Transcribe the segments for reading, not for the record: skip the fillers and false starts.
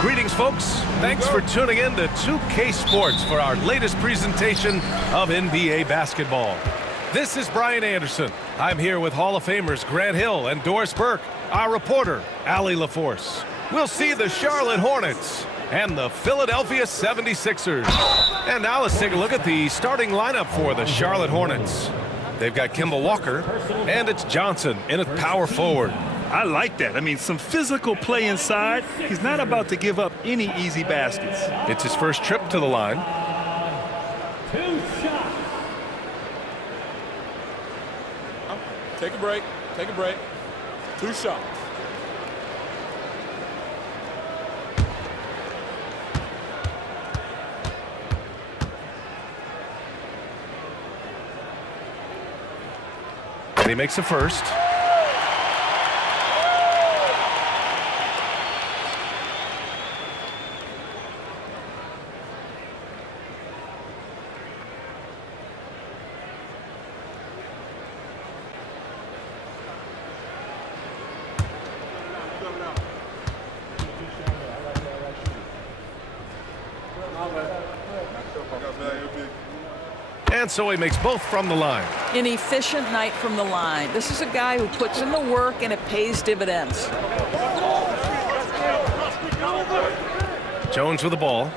Greetings, folks. Thanks for tuning in to 2K Sports for our latest presentation of NBA basketball. This is Brian Anderson. I'm here with Hall of Famers Grant Hill and Doris Burke, our reporter, Allie LaForce. We'll see the Charlotte Hornets and the Philadelphia 76ers. And now let's take a look at the starting lineup for the Charlotte Hornets. They've got Kemba Walker, and it's Johnson in at power forward. I like that. I mean, some physical play inside. He's not about to give up any easy baskets. It's his first trip to the line. 2 shots. Take a break. Take a break. 2 shots. And he makes the first. And so he makes both from the line. An efficient night from the line. This is a guy who puts in the work and it pays dividends. Jones with the ball.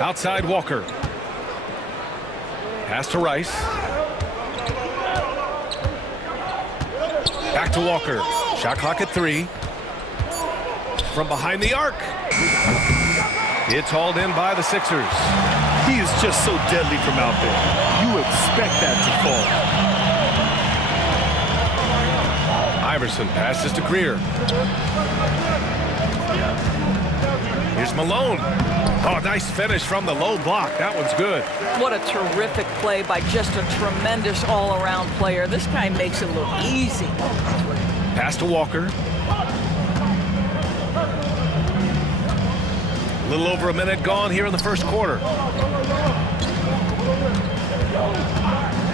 Outside Walker. Pass to Rice. Back to Walker. Shot clock at 3. From behind the arc. It's hauled in by the Sixers. He is just so deadly from out there. You expect that to fall. Iverson passes to Greer. Here's Malone. Oh, nice finish from the low block. That one's good. What a terrific play by just a tremendous all-around player. This guy makes it look easy. Pass to Walker. A little over a minute gone here in the first quarter.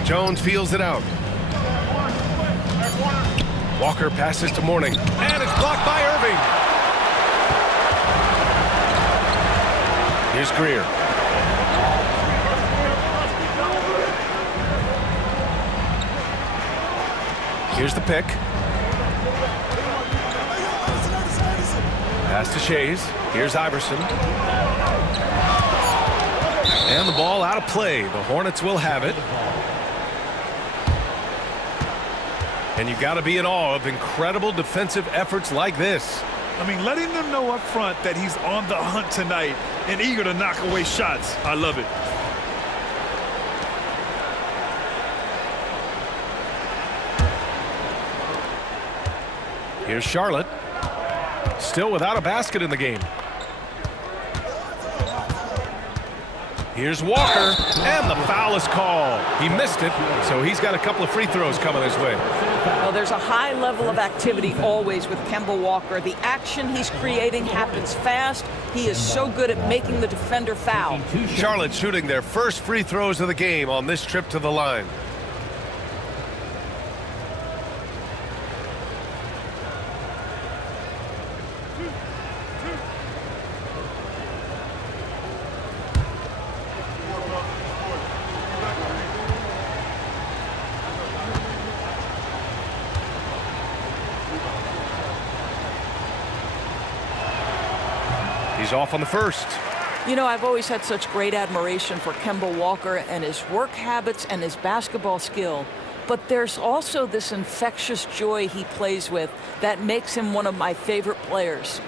Jones feels it out. Walker passes to Mourning. And it's blocked by Irving. Here's Greer. Here's the pick. Pass to Shays. Here's Iverson. And the ball out of play. The Hornets will have it. And you've got to be in awe of incredible defensive efforts like this. I mean, letting them know up front that he's on the hunt tonight and eager to knock away shots. I love it. Here's Charlotte. Still without a basket in the game. Here's Walker, and the foul is called. He missed it, so he's got a couple of free throws coming his way. Well, there's a high level of activity always with Kemba Walker. The action he's creating happens fast. He is so good at making the defender foul. Charlotte shooting their first free throws of the game on this trip to the line. He's off on the first. You know, I've always had such great admiration for Kemba Walker and his work habits and his basketball skill. But there's also this infectious joy he plays with that makes him one of my favorite players.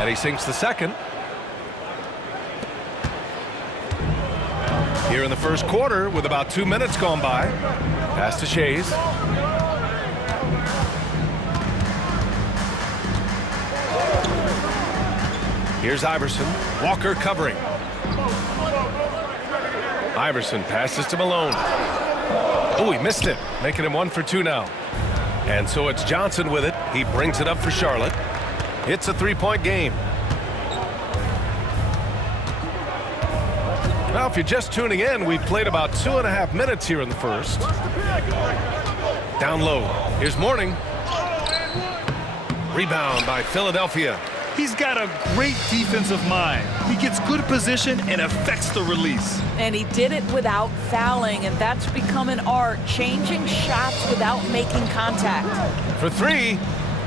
And he sinks the second. Here in the first quarter with about 2 minutes gone by. Pass to Shays. Here's Iverson. Walker covering. Iverson passes to Malone. Oh, he missed it, making him 1 for 2 now. And so it's Johnson with it. He brings it up for Charlotte. It's a 3-point game. Well, if you're just tuning in, we've played about 2.5 minutes here in the first. Down low. Here's Mourning. Rebound by Philadelphia. He's got a great defensive mind. He gets good position and affects the release. And he did it without fouling, and that's become an art, changing shots without making contact. For three.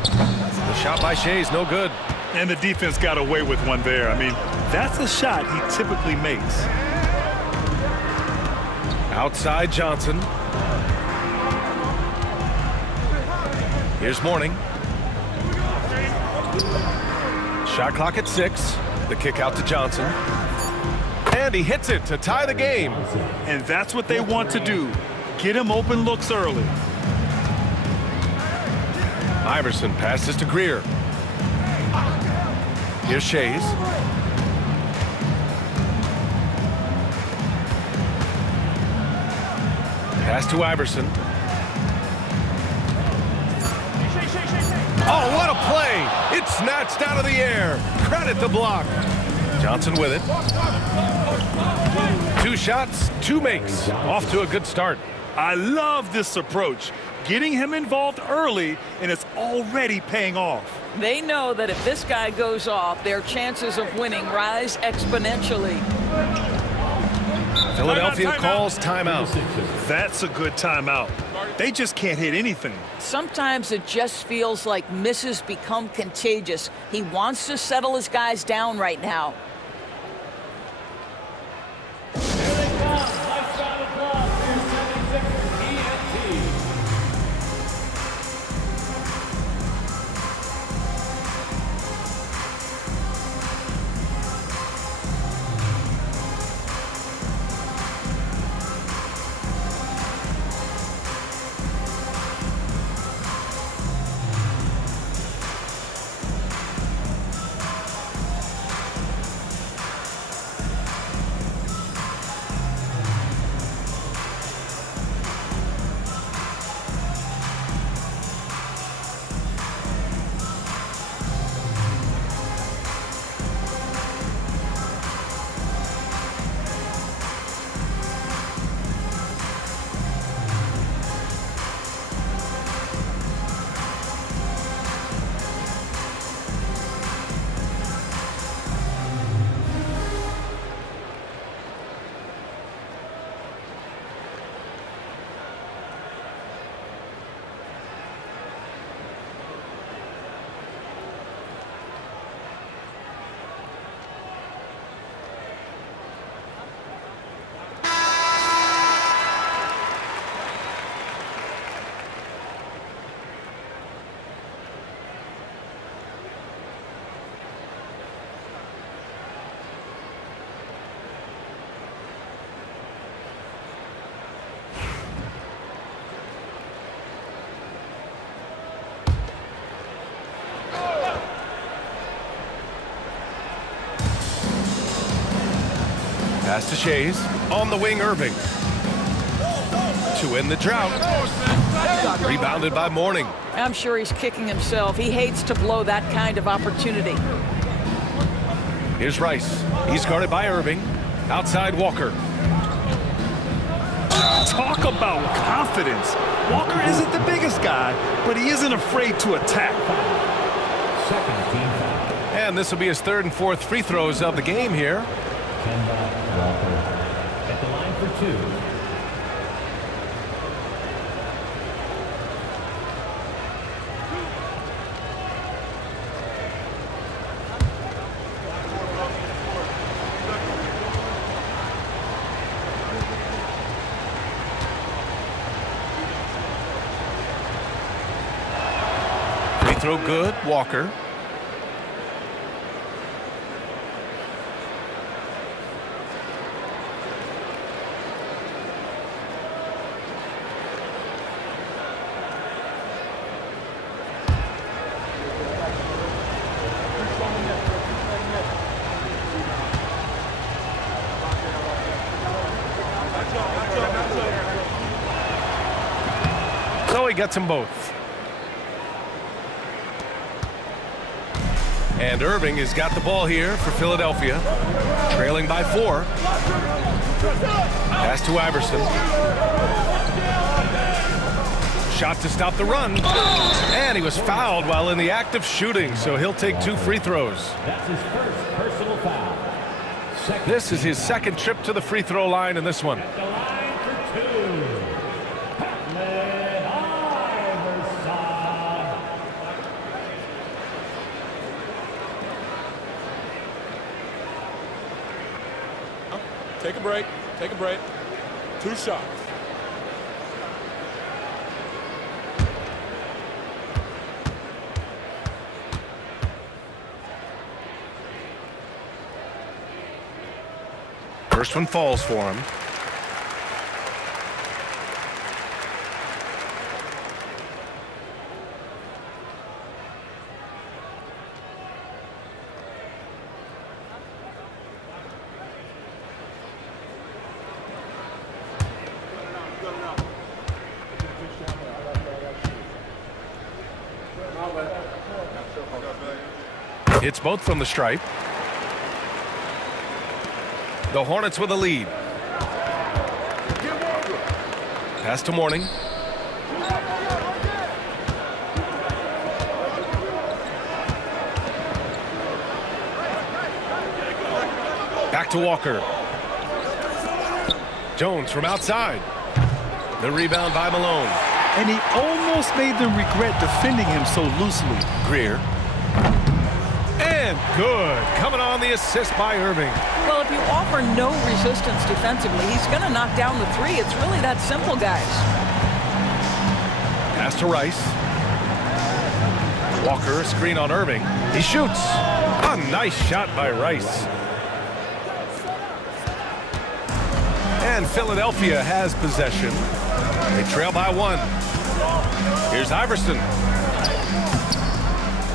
The shot by Shea's no good. And the defense got away with one there. I mean, that's a shot he typically makes. Outside Johnson. Here's Mourning. Shot clock at 6. The kick out to Johnson. And he hits it to tie the game. And that's what they want to do. Get him open looks early. Iverson passes to Greer. Here's Shea's. Pass to Iverson. Oh, what a play! It's snatched out of the air. Credit the block. Johnson with it. 2 shots, 2 makes. Off to a good start. I love this approach. Getting him involved early, and it's already paying off. They know that if this guy goes off, their chances of winning rise exponentially. Philadelphia calls timeout. That's a good timeout. They just can't hit anything. Sometimes it just feels like misses become contagious. He wants to settle his guys down right now. Here they come. Nice round of applause for your 76 ENT. Pass to Shea's. On the wing, Irving. To end the drought. Rebounded by Mourning. I'm sure he's kicking himself. He hates to blow that kind of opportunity. Here's Rice. He's guarded by Irving. Outside Walker. Talk about confidence. Walker isn't the biggest guy, but he isn't afraid to attack. Second team foul. And this will be his 3rd and 4th free throws of the game here. Kemba Walker at the line for 2. Free throw good, Walker. So he gets them both. And Irving has got the ball here for Philadelphia, trailing by 4. Pass to Iverson. Shot to stop the run. And he was fouled while in the act of shooting, so he'll take 2 free throws. That's his first personal foul. This is his second trip to the free throw line in this one. At the line for 2. Iverson. Take a break. Take a break. 2 shots. First one falls for him. It's both from the stripe. The Hornets with a lead. Pass to Mourning. Back to Walker. Jones from outside. The rebound by Malone. And he almost made them regret defending him so loosely. Greer. And good. Coming on the assist by Irving. Well, if you offer no resistance defensively, he's going to knock down the 3. It's really that simple, guys. Pass to Rice. Walker, a screen on Irving. He shoots. A nice shot by Rice. And Philadelphia has possession. They trail by 1. Here's Iverson.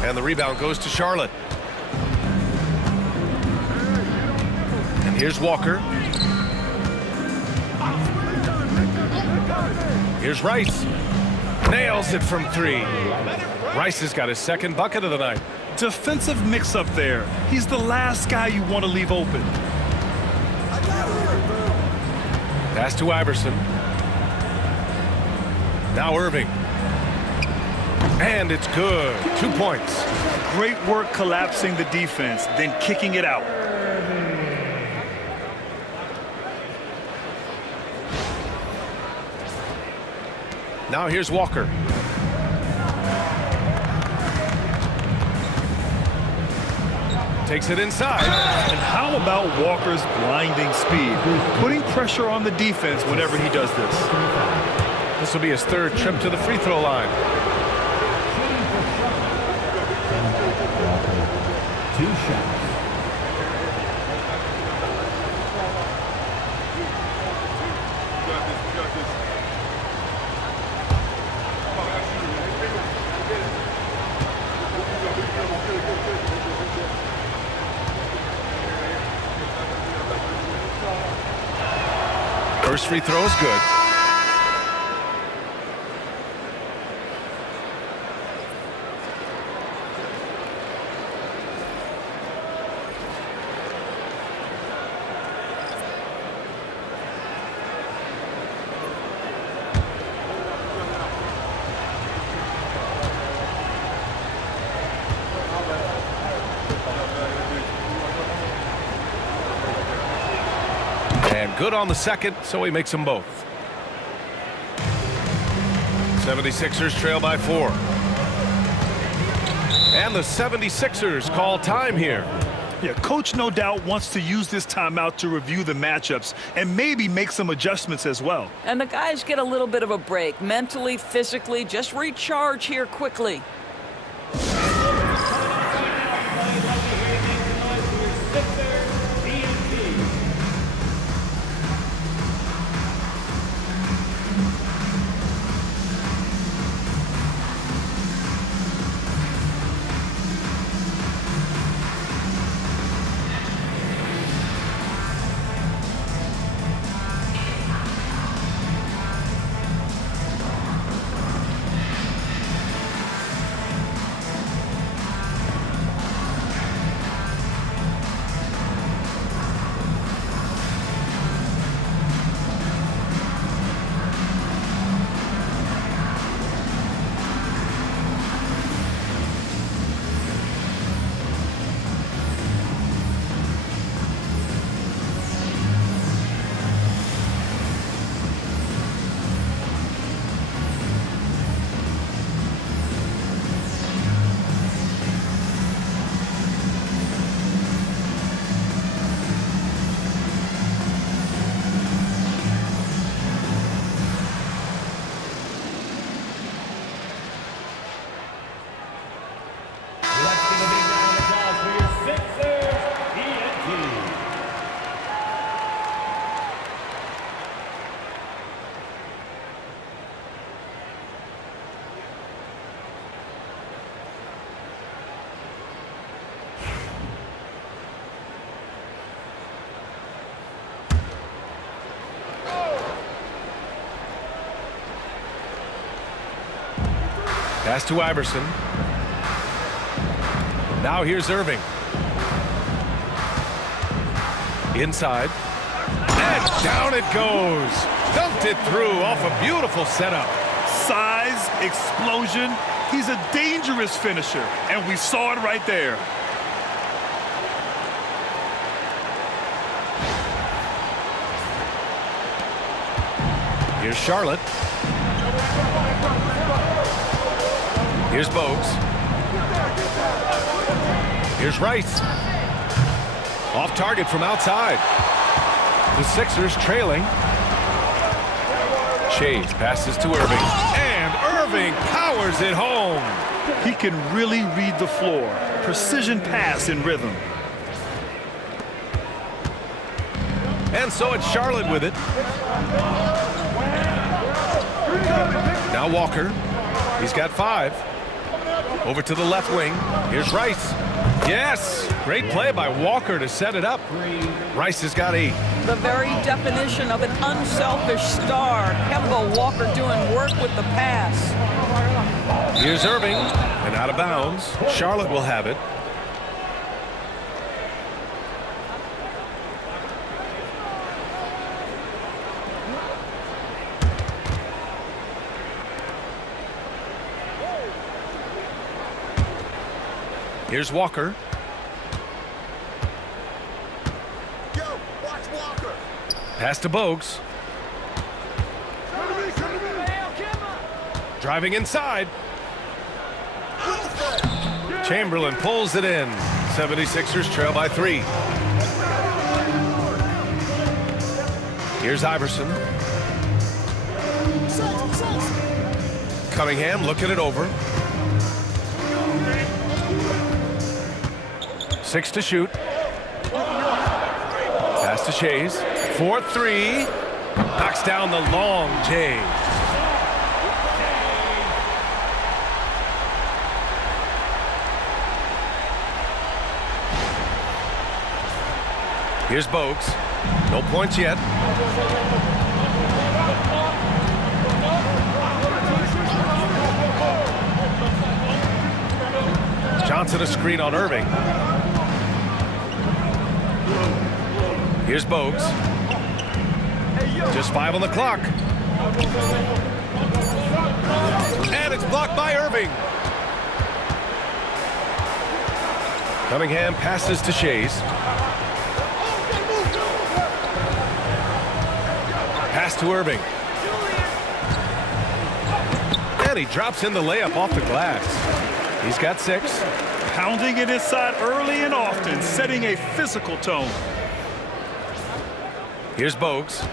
And the rebound goes to Charlotte. And here's Walker. Here's Rice. Nails it from 3. Rice has got his second bucket of the night. Defensive mix-up there. He's the last guy you want to leave open. Pass to Iverson. Now Irving. And it's good. 2 points. Great work collapsing the defense, then kicking it out. Now here's Walker. Takes it inside. And how about Walker's blinding speed? Putting pressure on the defense whenever he does this. This will be his 3rd trip to the free throw line. Two shots. First free throw is good. And good on the second, so he makes them both. 76ers trail by 4. And the 76ers call time here. Yeah, coach no doubt wants to use this timeout to review the matchups and maybe make some adjustments as well. And the guys get a little bit of a break, mentally, physically, just recharge here quickly. Pass to Iverson. Now here's Irving. Inside. And down it goes. Dumped it through off a beautiful setup. Size, explosion. He's a dangerous finisher, and we saw it right there. Here's Charlotte. Here's Bogues. Here's Rice. Off target from outside. The Sixers trailing. Chase passes to Irving. And Irving powers it home. He can really read the floor. Precision pass in rhythm. And so it's Charlotte with it. Now Walker. He's got 5. Over to the left wing. Here's Rice. Yes! Great play by Walker to set it up. Rice has got 8. The very definition of an unselfish star. Kemba Walker doing work with the pass. Here's Irving. And out of bounds. Charlotte will have it. Here's Walker. Pass to Bogues. Driving inside. Chamberlain pulls it in. 76ers trail by 3. Here's Iverson. Cunningham looking it over. 6 to shoot. Pass to Chase. 4-3. Knocks down the long J. Here's Bogues. No points yet. Johnson a screen on Irving. Here's Bogues. Just 5 on the clock. And it's blocked by Irving. Cunningham passes to Shays. Pass to Irving. And he drops in the layup off the glass. He's got 6. Pounding it inside early and often, setting a physical tone. Here's Bogues.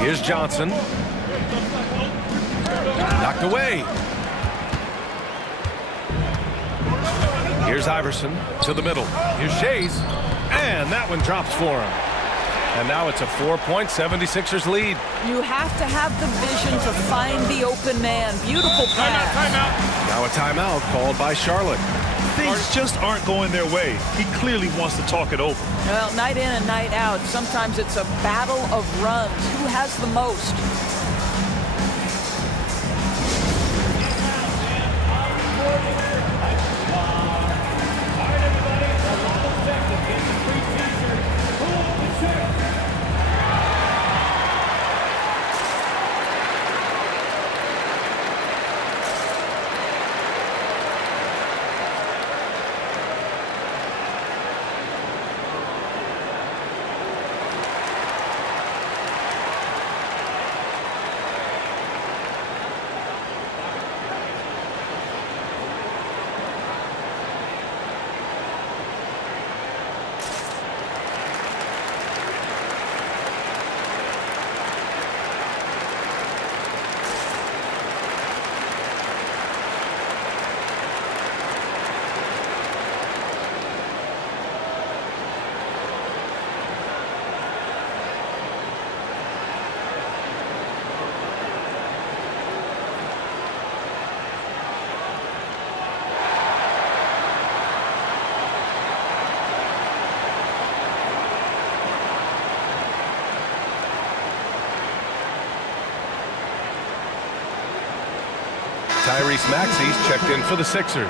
Here's Johnson. Knocked away. Here's Iverson to the middle. Here's Shays. And that one drops for him. And now it's a 4-point 76ers lead. You have to have the vision to find the open man. Beautiful pass. Timeout. Now a timeout called by Charlotte. Things just aren't going their way. He clearly wants to talk it over. Well, night in and night out, sometimes it's a battle of runs. Who has the most? Tyrese Maxey's checked in for the Sixers.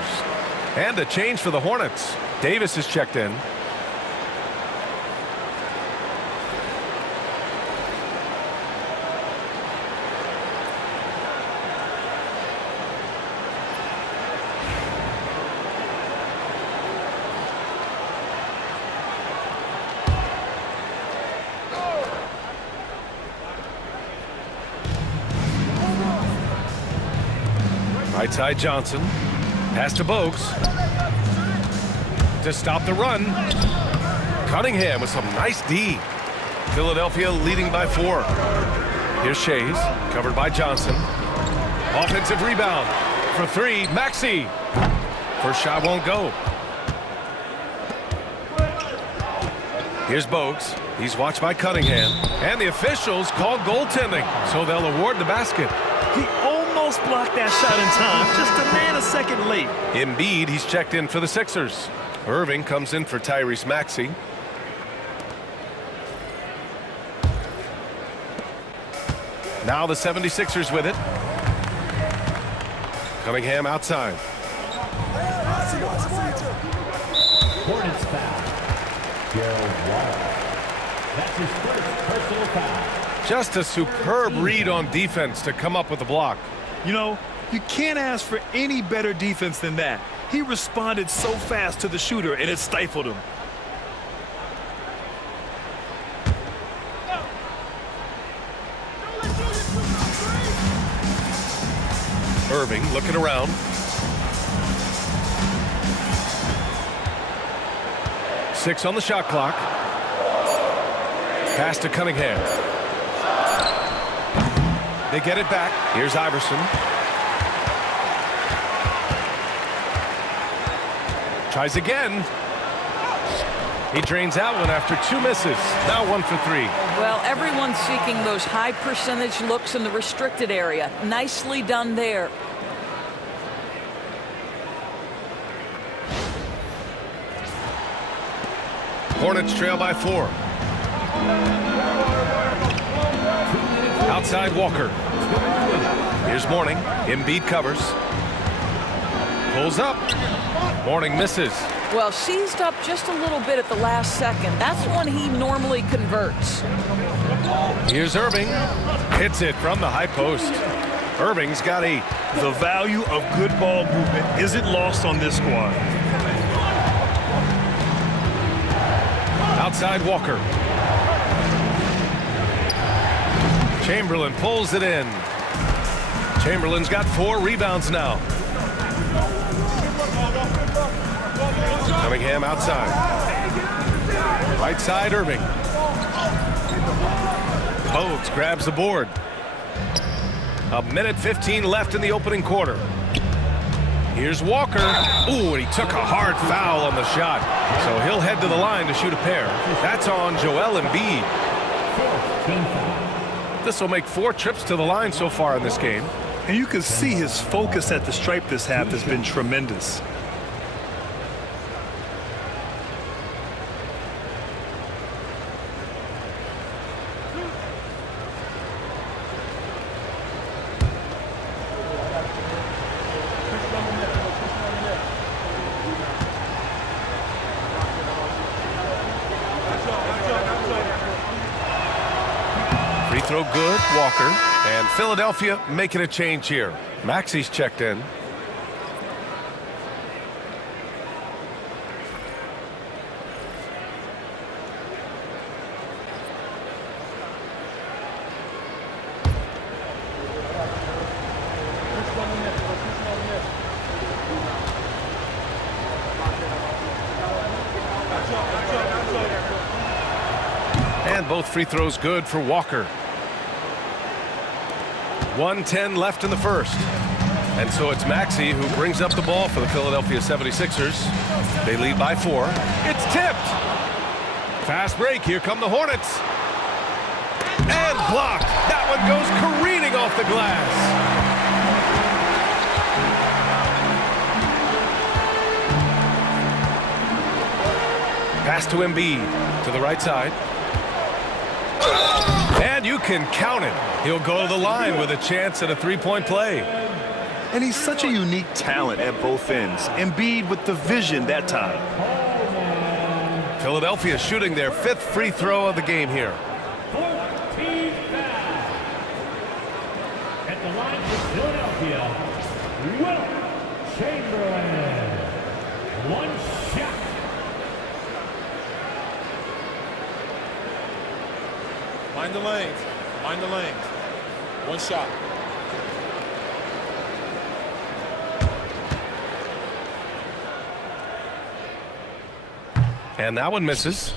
And a change for the Hornets. Davis is checked in. Right side Johnson. Pass to Bogues. To stop the run. Cunningham with some nice D. Philadelphia leading by 4. Here's Shays, covered by Johnson. Offensive rebound for 3. Maxey. First shot won't go. Here's Bogues. He's watched by Cunningham. And the officials called goaltending, so they'll award the basket. He almost blocked that shot in time, just a nanosecond late. Embiid, he's checked in for the Sixers. Irving comes in for Tyrese Maxey. Now the 76ers with it. Cunningham outside. Hornets foul. Gerald Waller. That's his first personal foul. Just a superb read on defense to come up with the block. You know, you can't ask for any better defense than that. He responded so fast to the shooter, and it stifled him. Irving looking around. Six on the shot clock. Pass to Cunningham. They get it back. Here's Iverson. Tries again. He drains that one after 2 misses. Now 1 for 3. Well, everyone's seeking those high percentage looks in the restricted area. Nicely done there. Hornets trail by 4. Outside Walker. Here's Mourning. Embiid covers. Pulls up. Mourning misses. Well, seized up just a little bit at the last second. That's when he normally converts. Here's Irving. Hits it from the high post. Irving's got 8. The value of good ball movement isn't lost on this squad. Outside Walker. Chamberlain pulls it in. Chamberlain's got 4 rebounds now. Cunningham outside. Right side Irving. Bogues grabs the board. 1:15 left in the opening quarter. Here's Walker. Ooh, and he took a hard foul on the shot. So he'll head to the line to shoot a pair. That's on Joel Embiid. This will make 4 trips to the line so far in this game. And you can see his focus at the stripe this half has been tremendous. Free throw good, Walker. And Philadelphia making a change here. Maxey's checked in. And both free throws good for Walker. 1:10 left in the first. And so it's Maxey who brings up the ball for the Philadelphia 76ers. They lead by 4. It's tipped. Fast break. Here come the Hornets. And blocked. That one goes careening off the glass. Pass to Embiid to the right side. And you can count it. He'll go to the line with a chance at a 3-point play. And he's such a unique talent at both ends. Embiid with the vision that time. Philadelphia shooting their 5th free throw of the game here. 14 foul. At the line for Philadelphia, Will Chamberlain. One shot. Mind the lanes. Mind the lanes. One shot. And that one misses.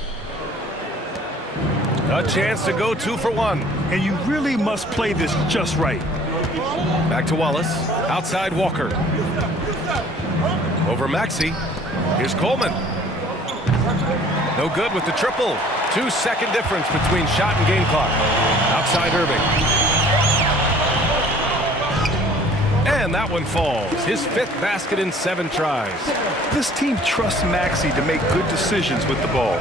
A chance to go 2 for 1. And you really must play this just right. Back to Wallace. Outside Walker. Over Maxey. Here's Coleman. No good with the triple. 2-second difference between shot and game clock. Outside Irving. And that one falls. His 5th basket in 7 tries. This team trusts Maxey to make good decisions with the ball.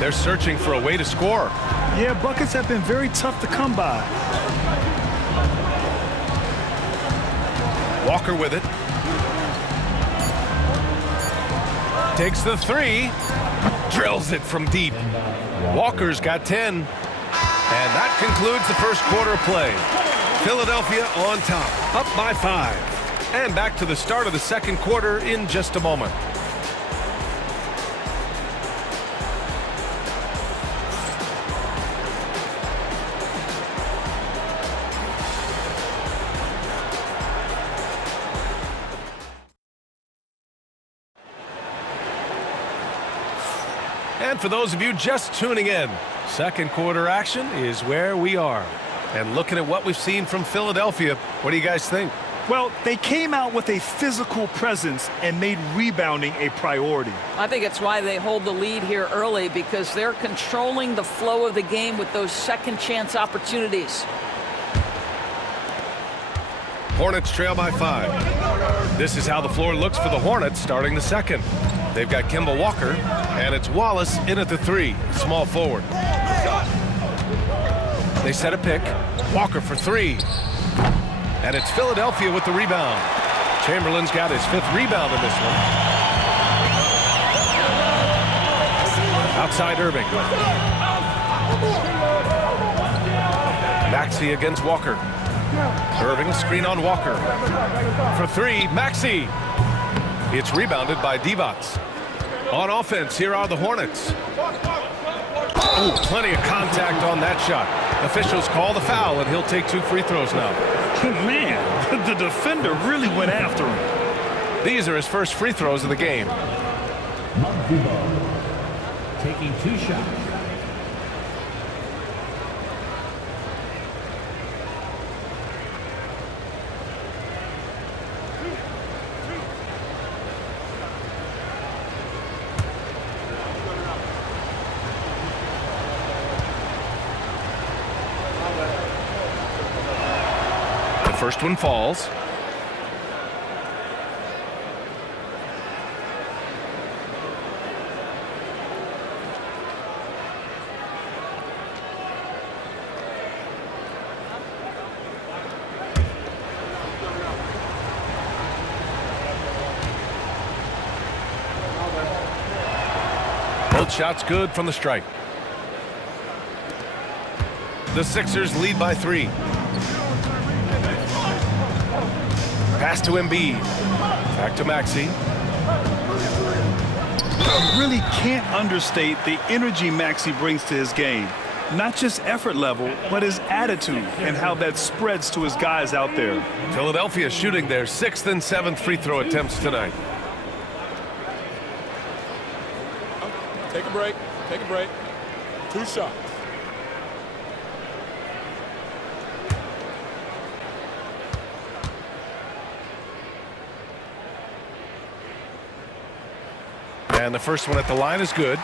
They're searching for a way to score. Yeah, buckets have been very tough to come by. Walker with it. Takes the 3. Drills it from deep. Walker's got 10. And that concludes the first quarter of play. Philadelphia on top, up by 5. And back to the start of the second quarter in just a moment. And for those of you just tuning in, second quarter action is where we are. And looking at what we've seen from Philadelphia, what do you guys think? Well, they came out with a physical presence and made rebounding a priority. I think it's why they hold the lead here early, because they're controlling the flow of the game with those second chance opportunities. Hornets trail by 5. This is how the floor looks for the Hornets starting the second. They've got Kemba Walker, and it's Wallace in at the 3, small forward. They set a pick. Walker for 3. And it's Philadelphia with the rebound. Chamberlain's got his 5th rebound in this one. Outside Irving. Maxey against Walker. Irving, screen on Walker. For 3, Maxey. It's rebounded by Divac. On offense, here are the Hornets. Oh, plenty of contact on that shot. Officials call the foul, and he'll take 2 free throws now. Man, the defender really went after him. These are his first free throws of the game. Taking 2 shots. First one falls. Both shots good from the stripe. The Sixers lead by 3. Pass to Embiid. Back to Maxey. Really can't understate the energy Maxey brings to his game. Not just effort level, but his attitude and how that spreads to his guys out there. Philadelphia shooting their 6th and 7th free throw attempts tonight. Take a break. Take a break. 2 shots. And the first one at the line is good.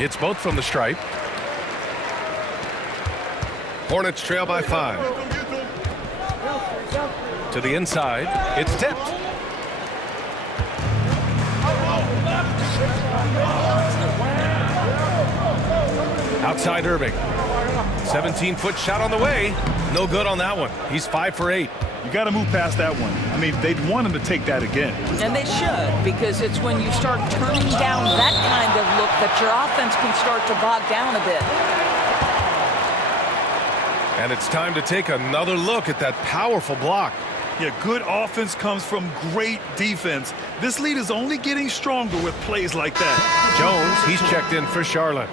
It's both from the stripe. Hornets trail by 5. To the inside. It's tipped. Outside Irving. 17-foot shot on the way. No good on that one. He's 5 for 8. You got to move past that one. I mean, they'd want him to take that again. And they should, because it's when you start turning down that kind of look that your offense can start to bog down a bit. And it's time to take another look at that powerful block. Yeah, good offense comes from great defense. This lead is only getting stronger with plays like that. Jones, he's checked in for Charlotte.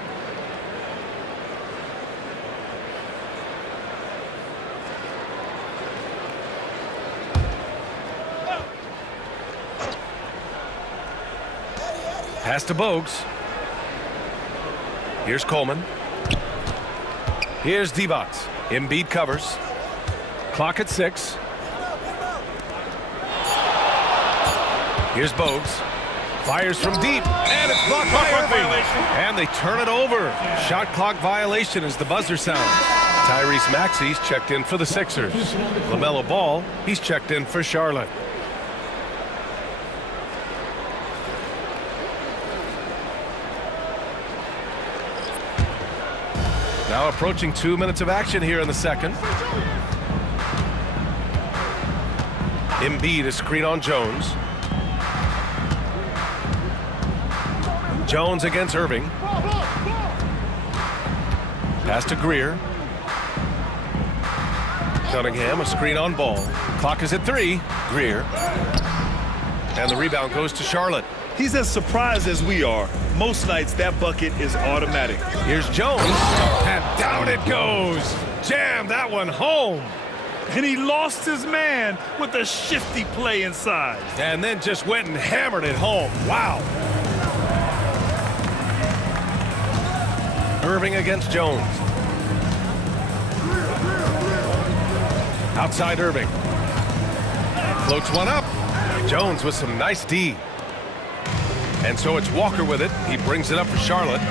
Pass to Bogues. Here's Coleman. Here's Divac. Embiid covers. Clock at 6. Here's Bogues. Fires from deep. And it's blocked by Irving. And they turn it over. Shot clock violation as the buzzer sounds. Tyrese Maxey's checked in for the Sixers. LaMelo Ball, he's checked in for Charlotte. Now approaching 2 minutes of action here in the second. Embiid, a screen on Jones. Jones against Irving. Pass to Greer. Cunningham, a screen on Ball. Clock is at 3. Greer. And the rebound goes to Charlotte. He's as surprised as we are. Most nights, that bucket is automatic. Here's Jones, and down it goes. Jam that one home. And he lost his man with a shifty play inside. And then just went and hammered it home. Wow. Irving against Jones. Outside Irving. Floats one up. Jones with some nice D. And so it's Walker with it. He brings it up for Charlotte.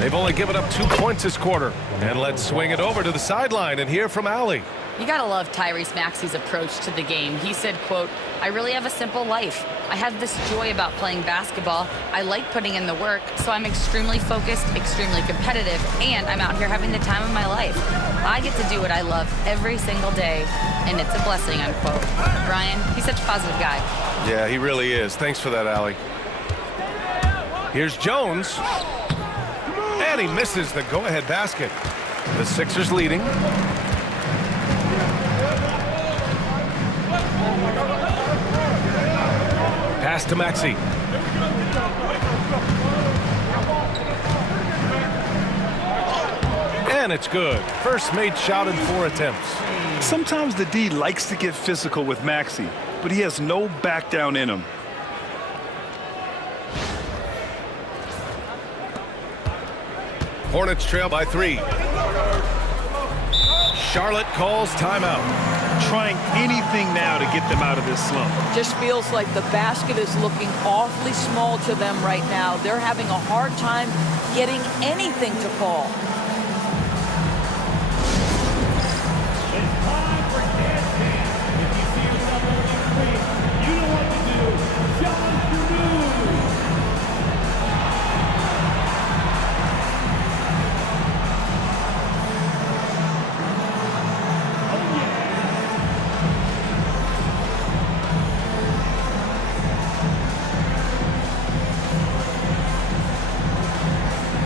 They've only given up 2 points this quarter. And let's swing it over to the sideline and hear from Allie. You gotta love Tyrese Maxey's approach to the game. He said, quote, "I really have a simple life. I have this joy about playing basketball. I like putting in the work, so I'm extremely focused, extremely competitive, and I'm out here having the time of my life. I get to do what I love every single day, and it's a blessing," unquote. Brian, he's such a positive guy. Yeah, he really is. Thanks for that, Allie. Here's Jones. And he misses the go-ahead basket. The Sixers leading. Pass to Maxey. And it's good. First made shot in 4 attempts. Sometimes the D likes to get physical with Maxey, but he has no back down in him. Hornets trail by 3. Charlotte calls timeout. Trying anything now to get them out of this slump. Just feels like the basket is looking awfully small to them right now. They're having a hard time getting anything to fall. It's time for dancing. If you see yourself on the screen, you know what to do. Challenge your moves.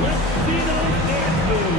Let's see those dance moves.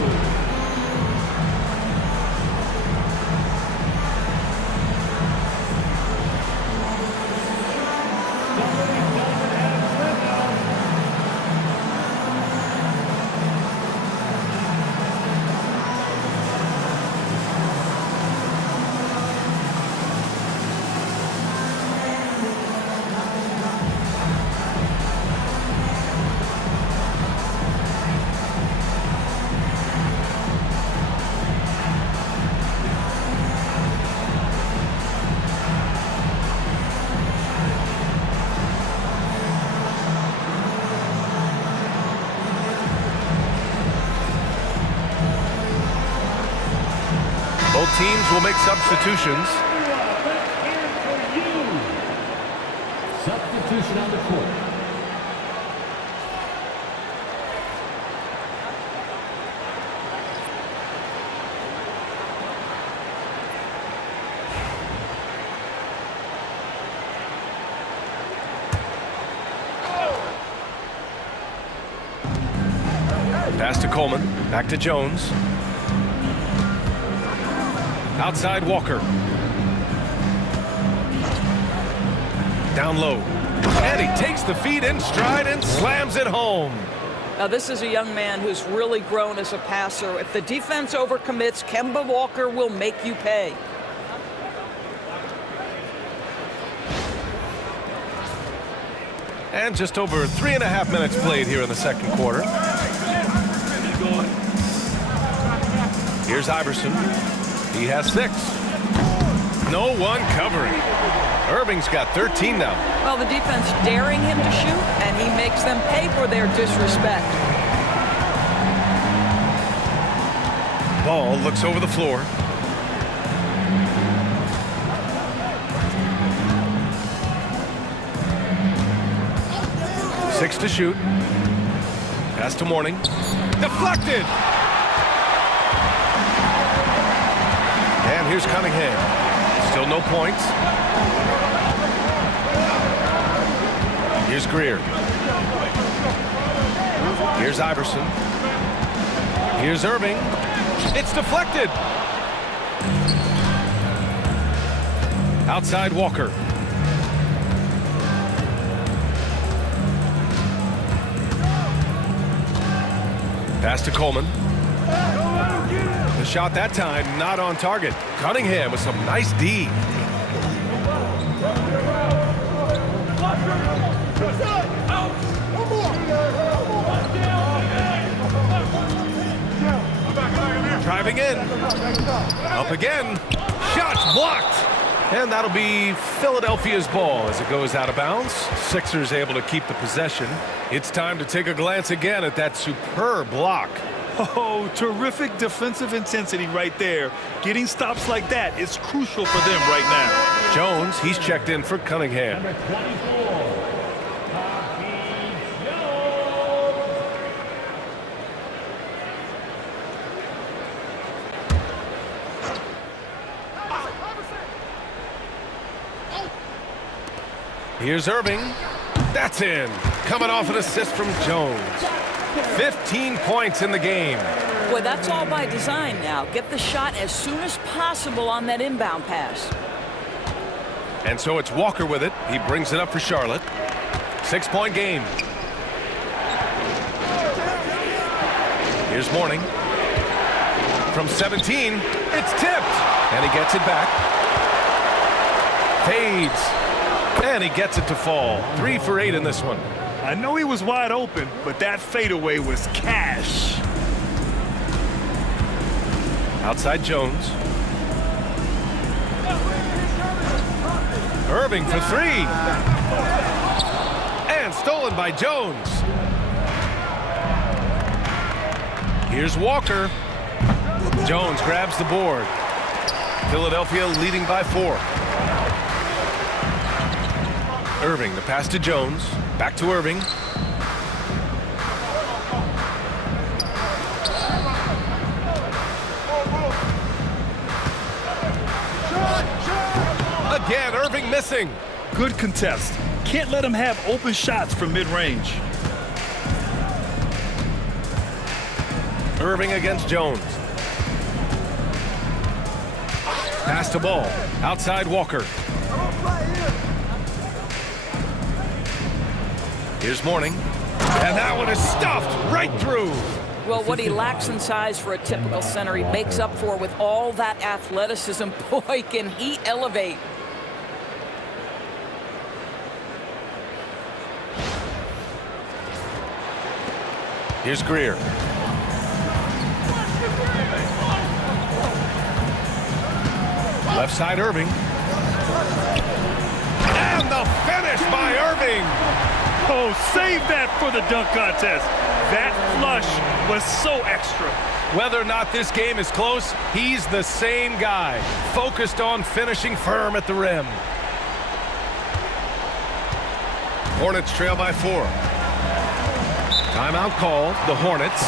Both teams will make substitutions. Substitution on the court. Pass to Coleman. Back to Jones. Outside Walker. Down low. And he takes the feed in stride and slams it home. Now, this is a young man who's really grown as a passer. If the defense overcommits, Kemba Walker will make you pay. And just over 3.5 minutes played here in the second quarter. Here's Iverson. He has 6. No one covering. Irving's got 13 now. Well, the defense daring him to shoot, and he makes them pay for their disrespect. Ball looks over the floor. Six to shoot. Pass to Mourning. Deflected! And here's Cunningham. Still no points. Here's Greer. Here's Iverson. Here's Irving. It's deflected. Outside Walker. Pass to Coleman. The shot that time not on target. Cunningham with some nice D. Driving in. Up again. Shots blocked. And that'll be Philadelphia's ball as it goes out of bounds. Sixers able to keep the possession. It's time to take a glance again at that superb block. Oh, terrific defensive intensity right there. Getting stops like that is crucial for them right now. Jones, he's checked in for Cunningham. Number 24. Here's Irving. That's in. Coming off an assist from Jones. 15 points in the game. Boy, that's all by design now. Get the shot as soon as possible on that inbound pass. And so it's Walker with it. He brings it up for Charlotte. 6-point game. Here's Mourning. From 17, it's tipped. And he gets it back. Fades. And he gets it to fall. 3 for 8 in this one. I know he was wide open, but that fadeaway was cash. Outside Jones. Irving for 3. And stolen by Jones. Here's Walker. Jones grabs the board. Philadelphia leading by 4. Irving, the pass to Jones. Back to Irving. Again, Irving missing. Good contest. Can't let him have open shots from mid-range. Irving against Jones. Pass to ball. Outside Walker. Here's Mourning. And that one is stuffed right through. Well, what he lacks in size for a typical center, he makes up for with all that athleticism. Boy, can he elevate. Here's Greer. Left side Irving. And the finish by Irving. Oh, save that for the dunk contest. That flush was so extra. Whether or not this game is close, he's the same guy, focused on finishing firm at the rim. Hornets trail by 4. Timeout call, the Hornets.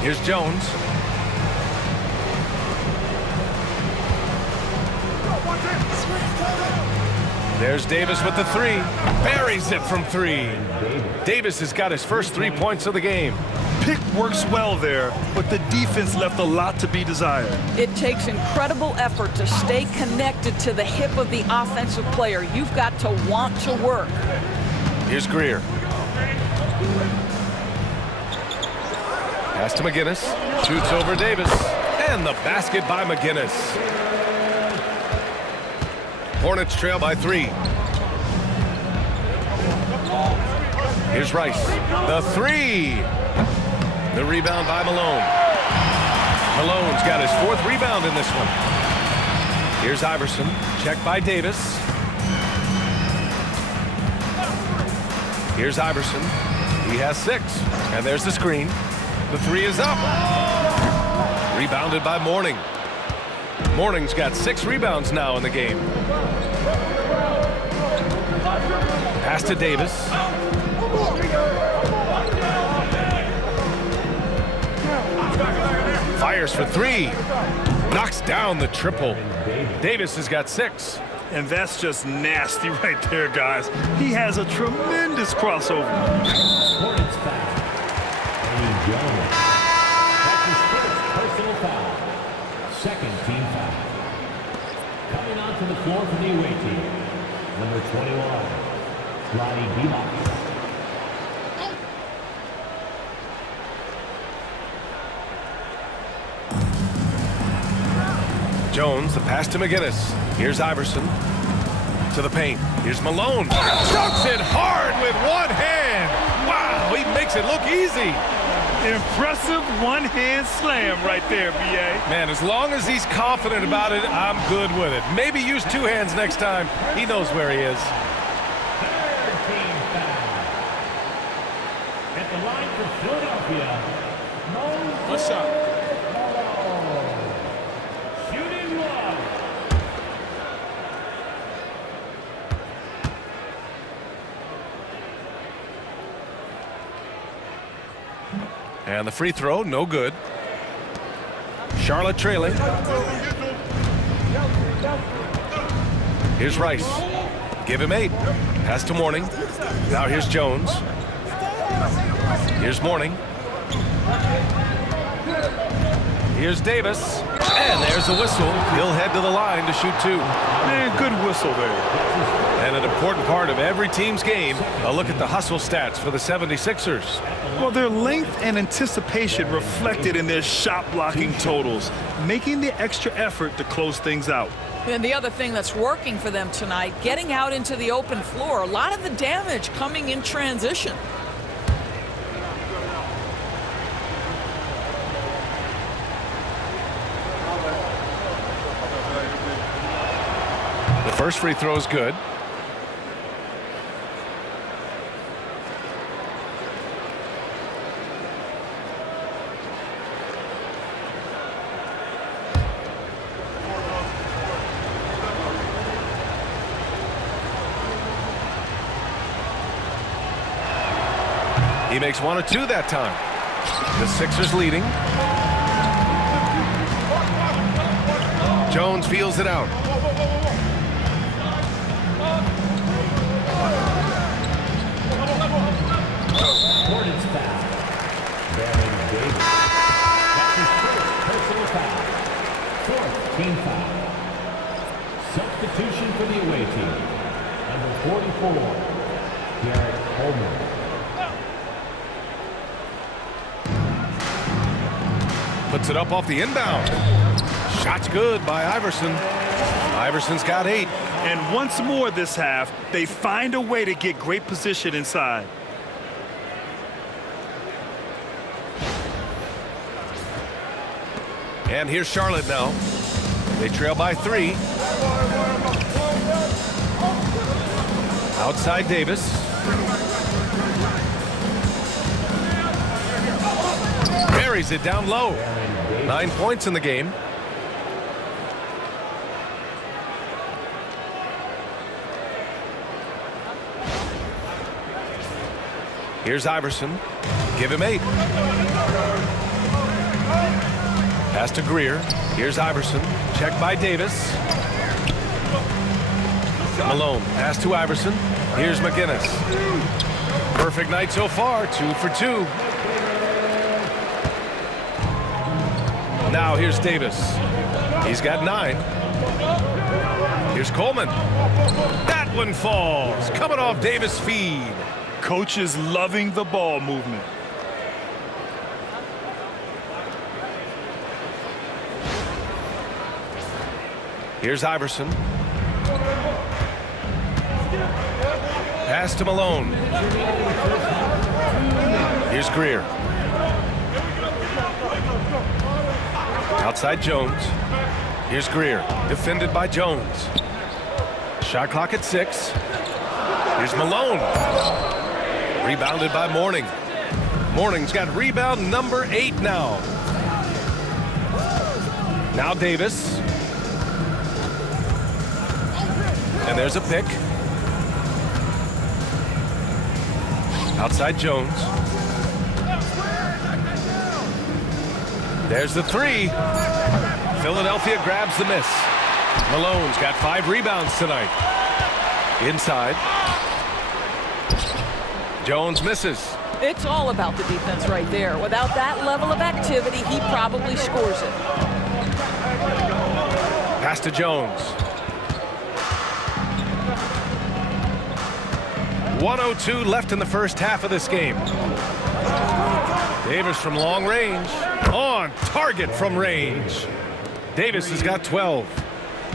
Here's Jones. There's Davis with the 3. Buries it from 3. Davis has got his first 3 points of the game. Pick works well there, but the defense left a lot to be desired. It takes incredible effort to stay connected to the hip of the offensive player. You've got to want to work. Here's Greer. Pass to McGinnis. Shoots over Davis. And the basket by McGinnis. Hornets trail by 3. Here's Rice. The 3. The rebound by Malone. Malone's got his 4th rebound in this one. Here's Iverson. Checked by Davis. Here's Iverson. He has 6. And there's the screen. The 3 is up. Rebounded by Mourning. Mourning's got 6 rebounds now in the game. Pass to Davis. Fires for 3. Knocks down the triple. Davis has got 6. And that's just nasty right there, guys. He has a tremendous crossover. Hornets foul. Jones. That's his first personal foul. Second team foul. Coming onto the floor for the away team, number 21, Lonnie Dimas. Jones, the pass to McGinnis. Here's Iverson. To the paint. Here's Malone. Dunks it hard with one hand. Wow, he makes it look easy. Impressive one-hand slam right there, B.A. Man, as long as he's confident about it, I'm good with it. Maybe use 2 hands next time. He knows where he is. Third team foul. At the line for Philadelphia, One shot. shooting 1. And the free throw, no good. Charlotte trailing. Here's Rice. Give him 8. Pass to Mourning. Now here's Jones. Here's Mourning. Here's Davis. And there's the whistle. He'll head to the line to shoot 2. Man, good whistle there. And an important part of every team's game, a look at the hustle stats for the 76ers. Well, their length and anticipation reflected in their shot blocking totals, making the extra effort to close things out. And the other thing that's working for them tonight, getting out into the open floor. A lot of the damage coming in transition. The first free throw is good. He makes 1 of 2 that time. The Sixers leading. Jones feels it out. Hornets foul. Baron Davis. That's his first personal foul. 4th team foul. Substitution for the away team. Number 44, Garrett Coleman. Puts it up off the inbound. Shot's good by Iverson. Iverson's got 8. And once more this half, they find a way to get great position inside. And here's Charlotte now. They trail by 3. Outside Davis. Buries it down low. 9 points in the game. Here's Iverson. Give him 8. Pass to Greer. Here's Iverson. Check by Davis. Malone. Pass to Iverson. Here's McGinnis. Perfect night so far. 2 for 2. Now here's Davis. He's got 9. Here's Coleman. That one falls. Coming off Davis' feed. Coach is loving the ball movement. Here's Iverson. Pass to Malone. Here's Greer. Outside Jones. Here's Greer. Defended by Jones. Shot clock at 6. Here's Malone. Rebounded by Mourning. Mourning's got rebound number 8 now. Now Davis. And there's a pick. Outside Jones. There's the 3. Philadelphia grabs the miss. Malone's got 5 rebounds tonight. Inside. Jones misses. It's all about the defense right there. Without that level of activity, he probably scores it. Pass to Jones. 1:02 left in the first half of this game. Davis from long range. On target from range. Davis has got 12.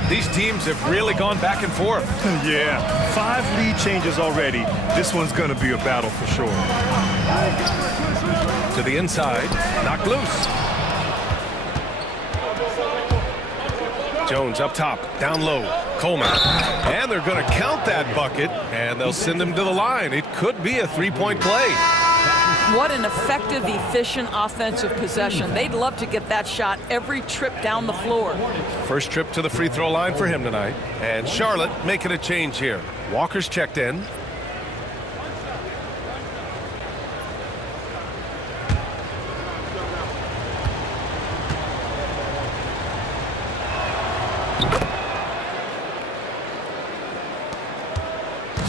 These teams have really gone back and forth. Yeah, 5 lead changes already. This one's going to be a battle for sure. To the inside. Knocked loose. Jones up top. Down low. Coleman. And they're going to count that bucket. And they'll send him to the line. It could be a 3-point play. What an effective, efficient offensive possession. They'd love to get that shot every trip down the floor. First trip to the free throw line for him tonight. And Charlotte making a change here. Walker's checked in.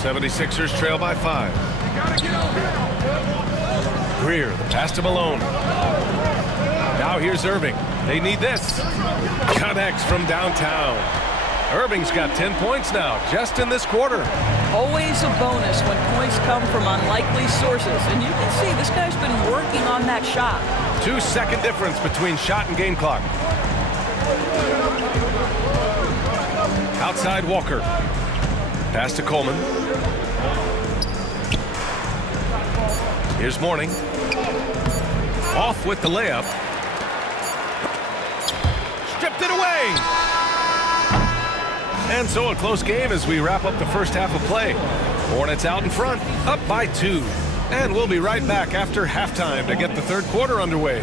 '76ers trail by 5. Greer, the pass to Malone. Now here's Irving. They need this. Connects from downtown. Irving's got 10 points now, just in this quarter. Always a bonus when points come from unlikely sources. And you can see this guy's been working on that shot. 2-second difference between shot and game clock. Outside Walker. Pass to Coleman. Here's Morning. Off with the layup. Stripped it away. And so a close game as we wrap up the first half of play. Hornets out in front, up by 2. And we'll be right back after halftime to get the third quarter underway.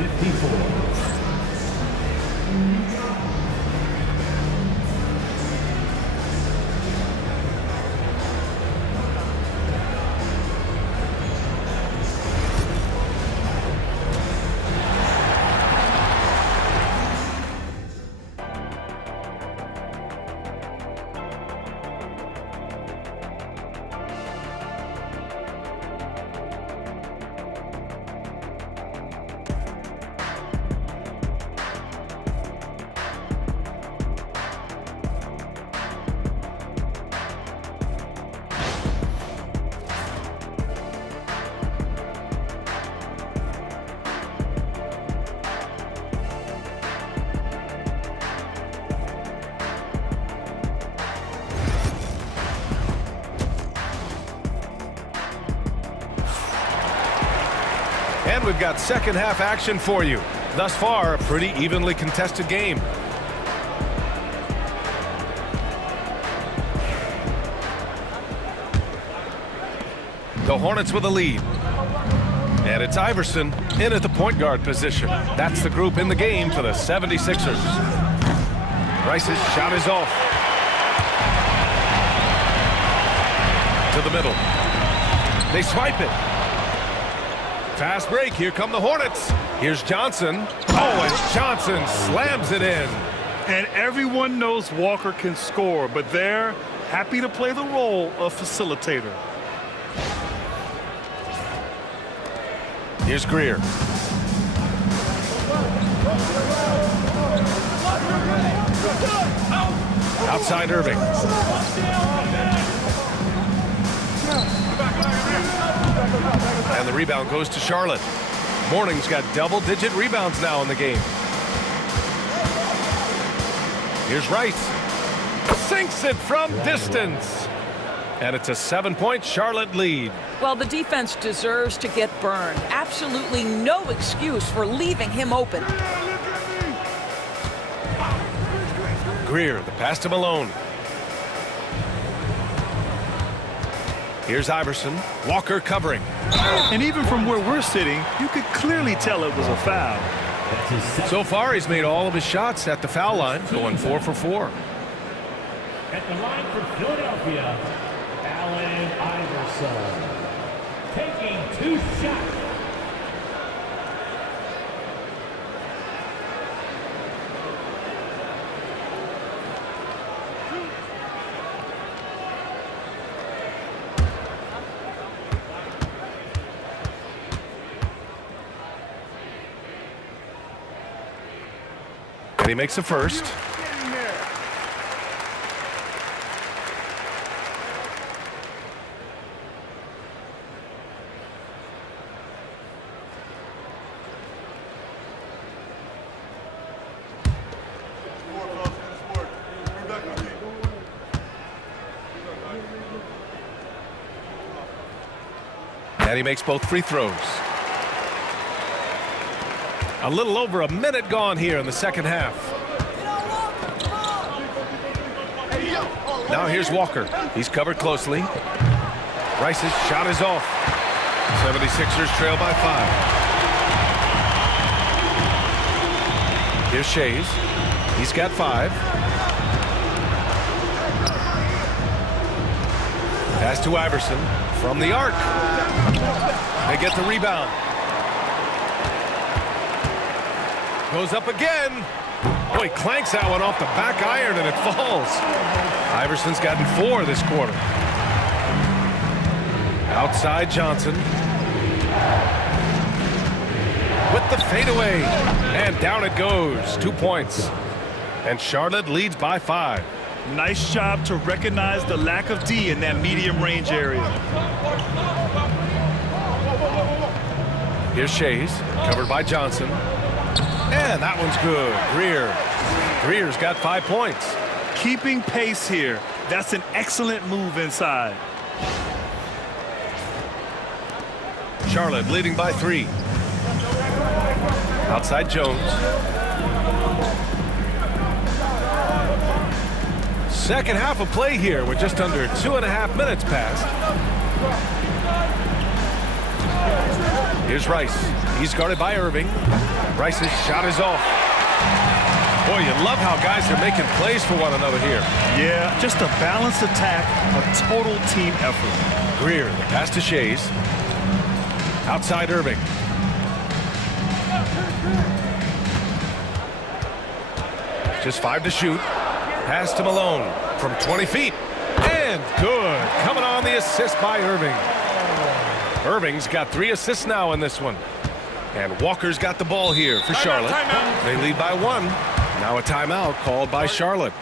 And we've got second half action for you. Thus far, a pretty evenly contested game. The Hornets with a lead. And it's Iverson in at the point guard position. That's the group in the game for the 76ers. Rice's shot is off. To the middle. They swipe it. Fast break. Here come the Hornets. Here's Johnson. Oh, and Johnson slams it in. And everyone knows Walker can score, but they're happy to play the role of facilitator. Here's Greer. Outside Irving. And the rebound goes to Charlotte. Morning's got double-digit rebounds now in the game. Here's Rice. Sinks it from distance. And it's a 7-point Charlotte lead. Well, the defense deserves to get burned. Absolutely no excuse for leaving him open. Greer, the pass to Malone. Here's Iverson. Walker covering. And even from where we're sitting, you could clearly tell it was a foul. So far, he's made all of his shots at the foul line, going 4 for 4. At the line for Philadelphia, Allen Iverson. Taking 2 shots. And he makes the first. And he makes both free throws. A little over a minute gone here in the second half. Now here's Walker. He's covered closely. Rice's shot is off. 76ers trail by 5. Here's Shays. He's got 5. Pass to Iverson from the arc. They get the rebound. Goes up again. Oh, he clanks that one off the back iron and it falls. Iverson's gotten 4 this quarter. Outside Johnson. with the fadeaway. And down it goes. 2 points. And Charlotte leads by 5. Nice job to recognize the lack of D in that medium range area. Here's Shays, covered by Johnson. And that one's good. Greer's got 5 points. Keeping pace here. That's an excellent move inside. Charlotte leading by 3. Outside Jones. Second half of play here with just under 2.5 minutes passed. Here's Rice. He's guarded by Irving. Rice's shot is off. Boy, you love how guys are making plays for one another here. Yeah, just a balanced attack, a total team effort. Greer, the pass to Shays. Outside Irving. Just 5 to shoot. Pass to Malone from 20 feet. And good. Coming on the assist by Irving. Irving's got 3 assists now in this one. And Walker's got the ball here for Charlotte. They lead by 1. Now a timeout called by Charlotte.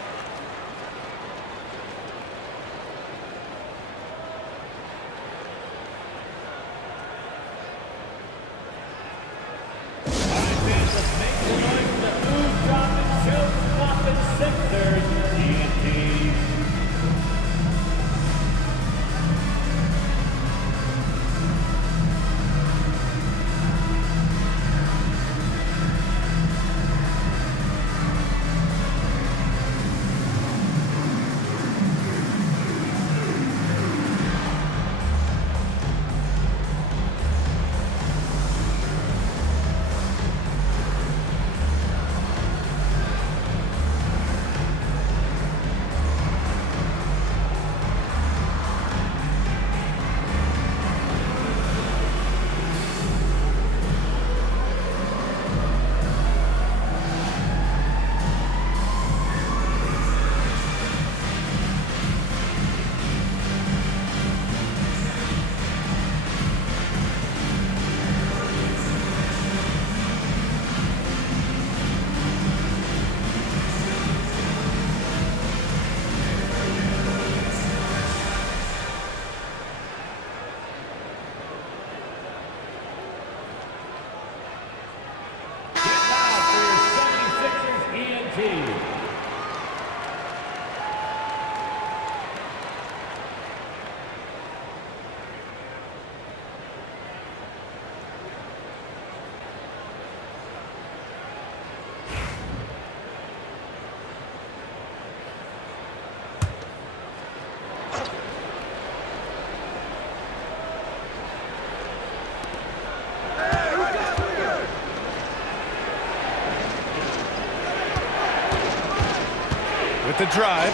With the drive.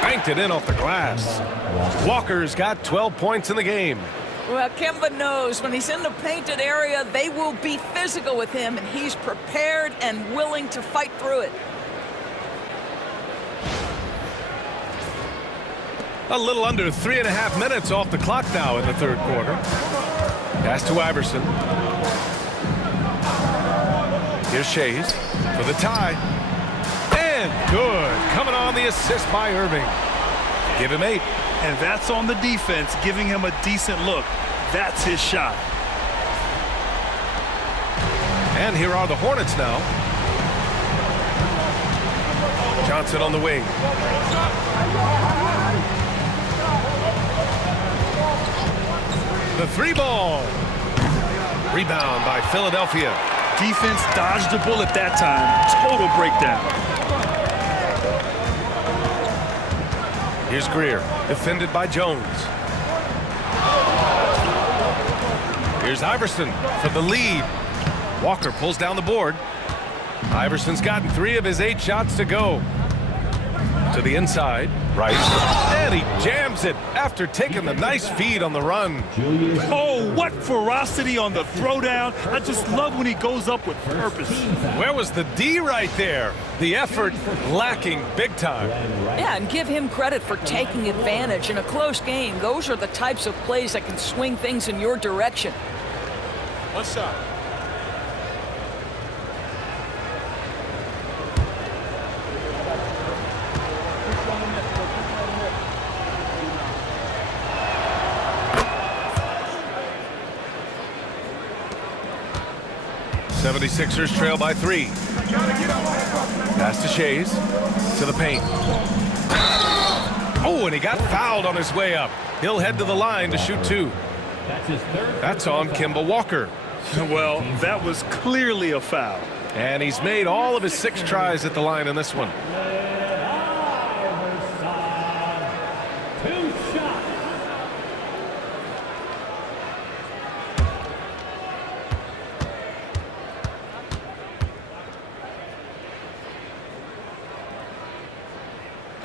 Banked it in off the glass. Walker's got 12 points in the game. Well, Kemba knows when he's in the painted area, they will be physical with him, and he's prepared and willing to fight through it. A little under 3.5 minutes off the clock now in the third quarter. Pass to Iverson. Here's Shays for the tie. And good. Coming on the assist by Irving. Give him 8. And that's on the defense, giving him a decent look. That's his shot. And here are the Hornets now. Johnson on the wing. The 3-ball. Rebound by Philadelphia. Defense dodged the bullet that time. Total breakdown. Here's Greer, defended by Jones. Here's Iverson for the lead. Walker pulls down the board. Iverson's gotten 3 of his 8 shots to go. To the inside, Rice, and he jams it after taking the nice feed on the run. Oh, what ferocity on the throwdown. I just love when he goes up with purpose. Where was the D right there? The effort lacking big time. Yeah, and give him credit for taking advantage in a close game. Those are the types of plays that can swing things in your direction. One shot. 76ers trail by 3. Pass to Shays. To the paint. Oh, and he got fouled on his way up. He'll head to the line to shoot 2. That's his third. That's on Kemba Walker. Well, that was clearly a foul. And he's made all of his 6 tries at the line in this one. Two shots.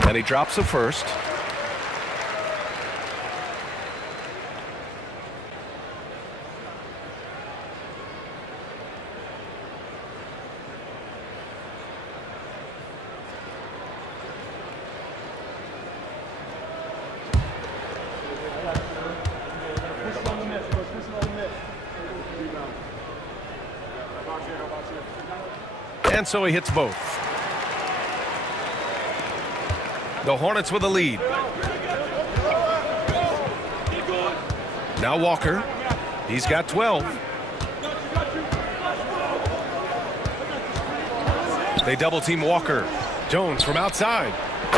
And he drops a first. And so he hits both. The Hornets with a lead. Now Walker. He's got 12. They double team Walker. Jones from outside.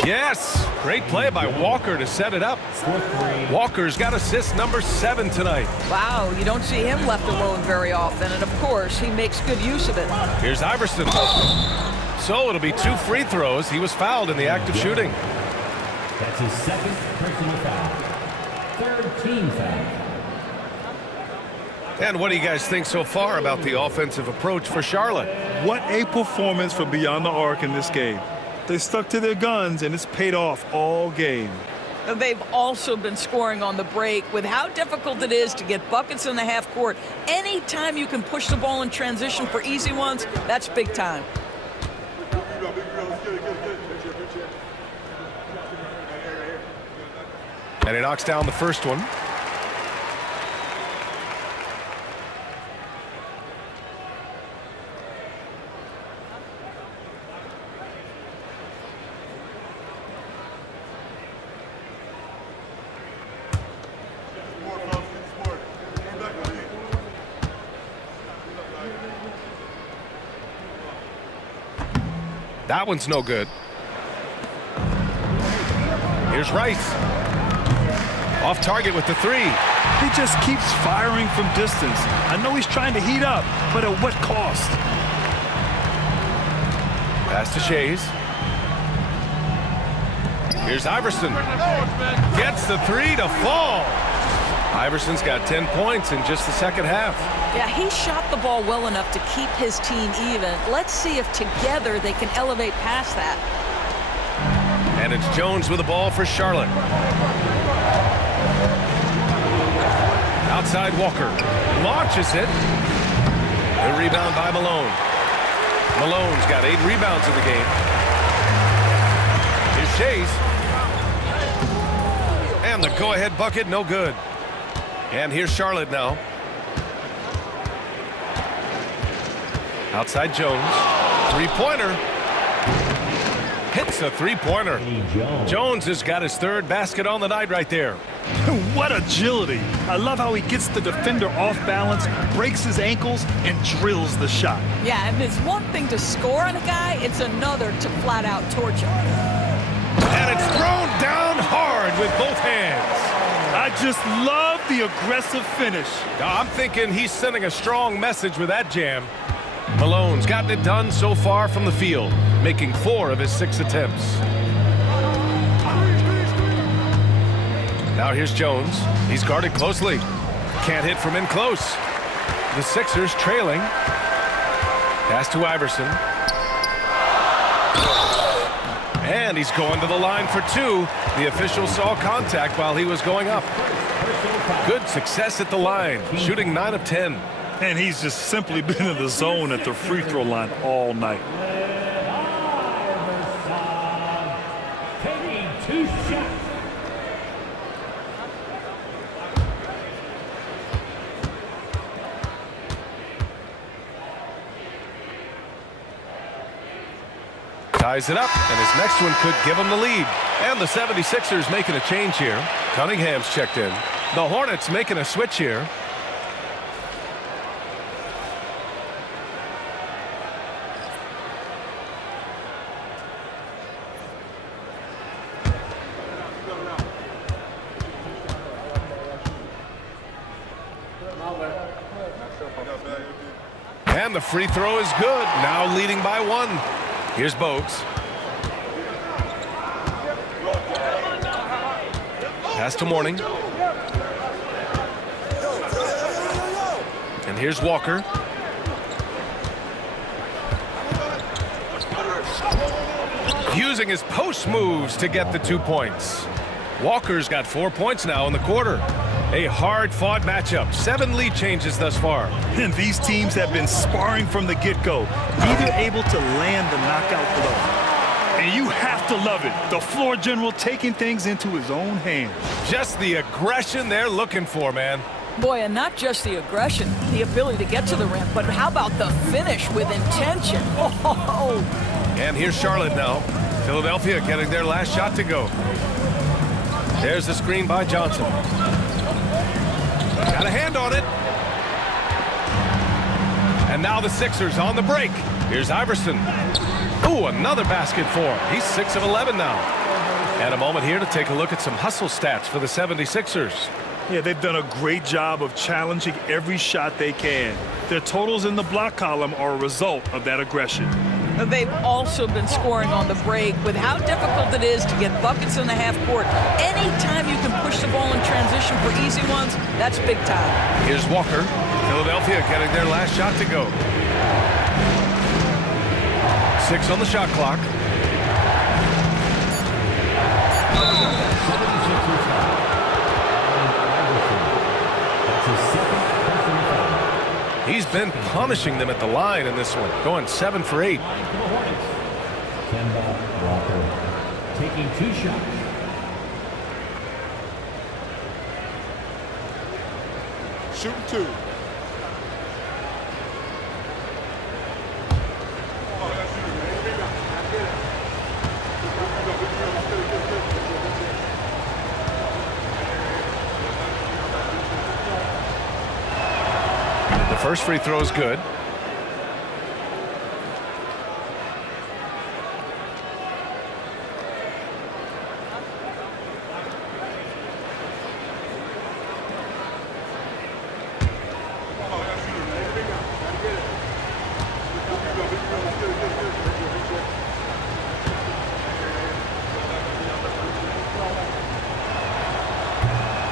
Yes! Great play by Walker to set it up. Walker's got assist number 7 tonight. Wow, you don't see him left alone very often, and of course, he makes good use of it. Here's Iverson. So it'll be 2 free throws. He was fouled in the act of shooting. That's his second personal foul. Third team foul. And what do you guys think so far about the offensive approach for Charlotte? What a performance for Beyond the Arc in this game. They stuck to their guns, and it's paid off all game. They've also been scoring on the break. With how difficult it is to get buckets in the half court, anytime you can push the ball in transition for easy ones, that's big time. And he knocks down the first one. That one's no good. Here's Rice. Off target with the 3. He just keeps firing from distance. I know he's trying to heat up, but at what cost? Pass to Shays. Here's Iverson. Gets the 3 to fall. Iverson's got 10 points in just the second half. Yeah, he shot the ball well enough to keep his team even. Let's see if together they can elevate past that. And it's Jones with the ball for Charlotte. Outside Walker. Launches it. The rebound by Malone. Malone's got 8 rebounds in the game. Here's Shays. And the go-ahead bucket, no good. And here's Charlotte now. Outside Jones. 3-pointer. Hits a 3-pointer. Jones has got his 3rd basket on the night right there. What agility. I love how he gets the defender off balance, breaks his ankles, and drills the shot. Yeah, and it's one thing to score on a guy, it's another to flat out torch him. And it's thrown down hard with both hands. I just love the aggressive finish. I'm thinking he's sending a strong message with that jam. Malone's gotten it done so far from the field, making 4 of his 6 attempts. Now here's Jones. He's guarded closely. Can't hit from in close. The Sixers trailing. Pass to Iverson. And he's going to the line for 2. The official saw contact while he was going up. Good success at the line, shooting 9 of 10. And he's just simply been in the zone at the free throw line all night. Taking 2 shots. Ties it up, and his next one could give him the lead. And the 76ers making a change here. Cunningham's checked in. The Hornets making a switch here. And the free throw is good. Now leading by 1. Here's Bogues. Pass to Mourning. And here's Walker. Using his post moves to get the 2 points. Walker's got 4 points now in the quarter. A hard-fought matchup. 7 lead changes thus far. And these teams have been sparring from the get-go, neither able to land the knockout blow. And you have to love it. The floor general taking things into his own hands. Just the aggression they're looking for, man. Boy, and not just the aggression, the ability to get to the rim, but how about the finish with intention? Oh. And here's Charlotte now. Philadelphia getting their last shot to go. There's the screen by Johnson. Got a hand on it. And now the Sixers on the break. Here's Iverson. Ooh, another basket for him. He's 6 of 11 now. And a moment here to take a look at some hustle stats for the 76ers. Yeah, they've done a great job of challenging every shot they can. Their totals in the block column are a result of that aggression. They've also been scoring on the break with how difficult it is to get buckets in the half court. Anytime you can push the ball in transition for easy ones, that's big time. Here's Walker. Philadelphia getting their last shot to go. 6 on the shot clock. He's been punishing them at the line in this one, going 7 for 8. Kemba Walker taking 2 shots. Shooting 2. The first free throw is good.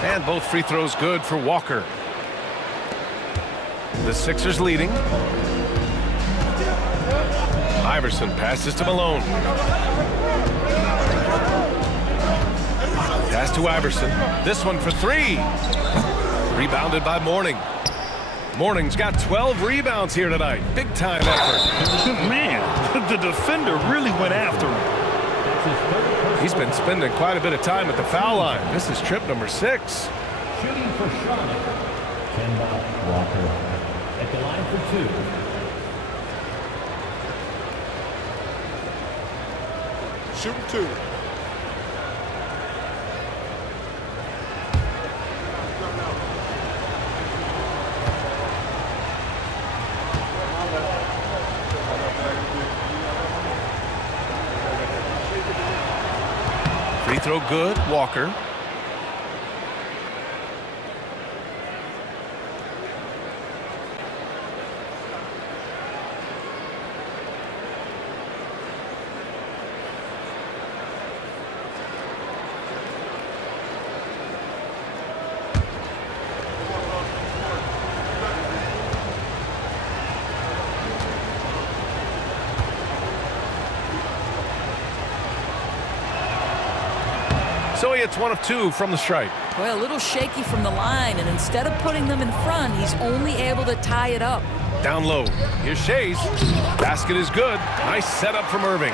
And both free throws good for Walker. The Sixers leading. Iverson passes to Malone. Pass to Iverson. This one for 3. Rebounded by Mourning. Mourning's got 12 rebounds here tonight. Big time effort. Man, the defender really went after him. He's been spending quite a bit of time at the foul line. This is trip number 6. Shooting for Charlotte, Kemba Walker at the line for 2. Shooting 2. Free throw good, Walker. So he hits 1 of 2 from the stripe. Well, a little shaky from the line, and instead of putting them in front, he's only able to tie it up. Down low. Here's Shays. Basket is good. Nice setup from Irving.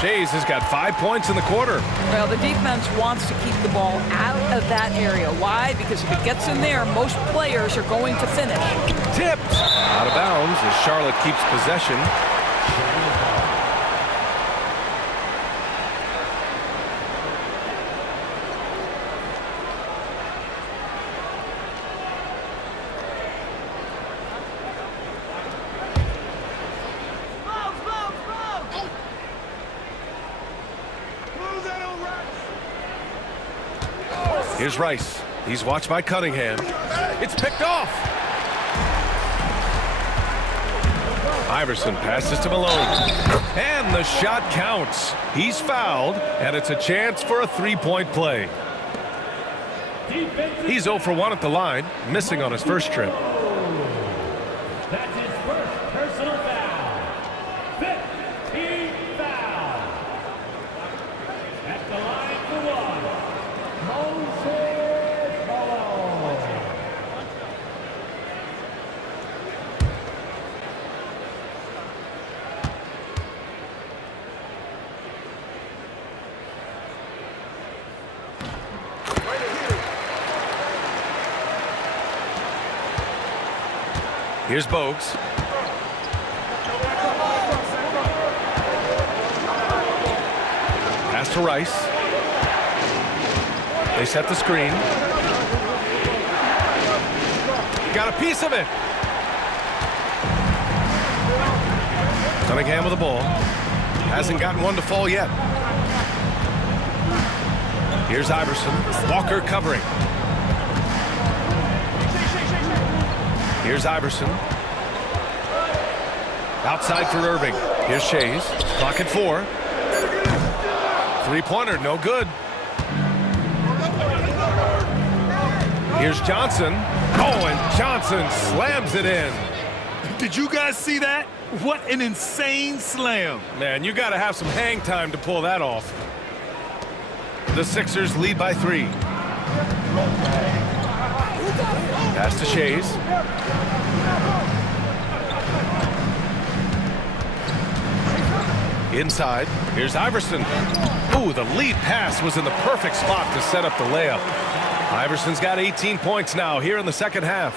Shays has got 5 points in the quarter. Well, the defense wants to keep the ball out of that area. Why? Because if it gets in there, most players are going to finish. Tipped. Out of bounds as Charlotte keeps possession. Here's Rice. He's watched by Cunningham. It's picked off. Iverson passes to Malone. And the shot counts. He's fouled, and it's a chance for a three-point play. He's 0 for 1 at the line, missing on his first trip. That's his first personal foul. 15 foul. At the line for one, Moses Malone. Here's Bogues. Pass to Rice. They set the screen. Got a piece of it. Cunningham with the ball. Hasn't gotten one to fall yet. Here's Iverson. Walker covering. Here's Iverson. Outside for Irving. Here's Shays. Clock at 4. Three-pointer, no good. Here's Johnson. Oh, and Johnson slams it in. Did you guys see that? What an insane slam. Man, you got to have some hang time to pull that off. The Sixers lead by 3. Pass to Shays. Inside. Here's Iverson. Ooh, the lead pass was in the perfect spot to set up the layup. Iverson's got 18 points now here in the second half.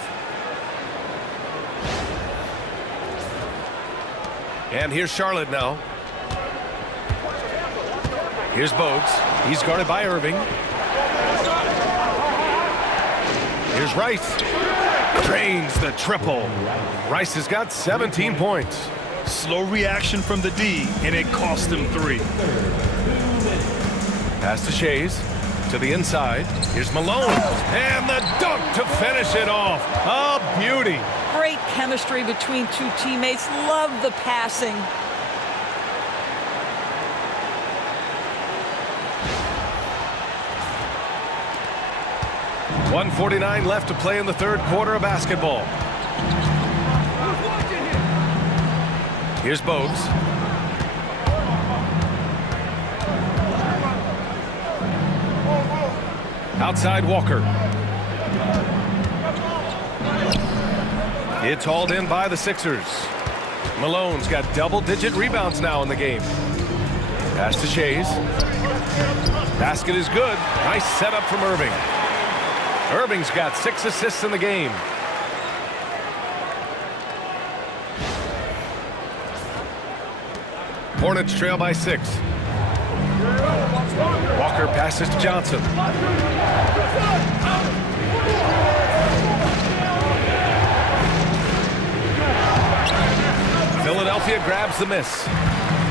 And here's Charlotte now. Here's Bogues. He's guarded by Irving. Here's Rice. Drains the triple. Rice has got 17 points. Slow reaction from the D, and it cost him 3. Pass to Shays. To the inside. Here's Malone. And the dunk to finish it off. A beauty. Great chemistry between two teammates. Love the passing. .149 left to play in the third quarter of basketball. Here's Bogues. Outside Walker. It's hauled in by the Sixers. Malone's got double-digit rebounds now in the game. Pass to Shays. Basket is good. Nice setup from Irving. Irving's got 6 assists in the game. Hornets trail by 6. Walker passes to Johnson. Philadelphia grabs the miss.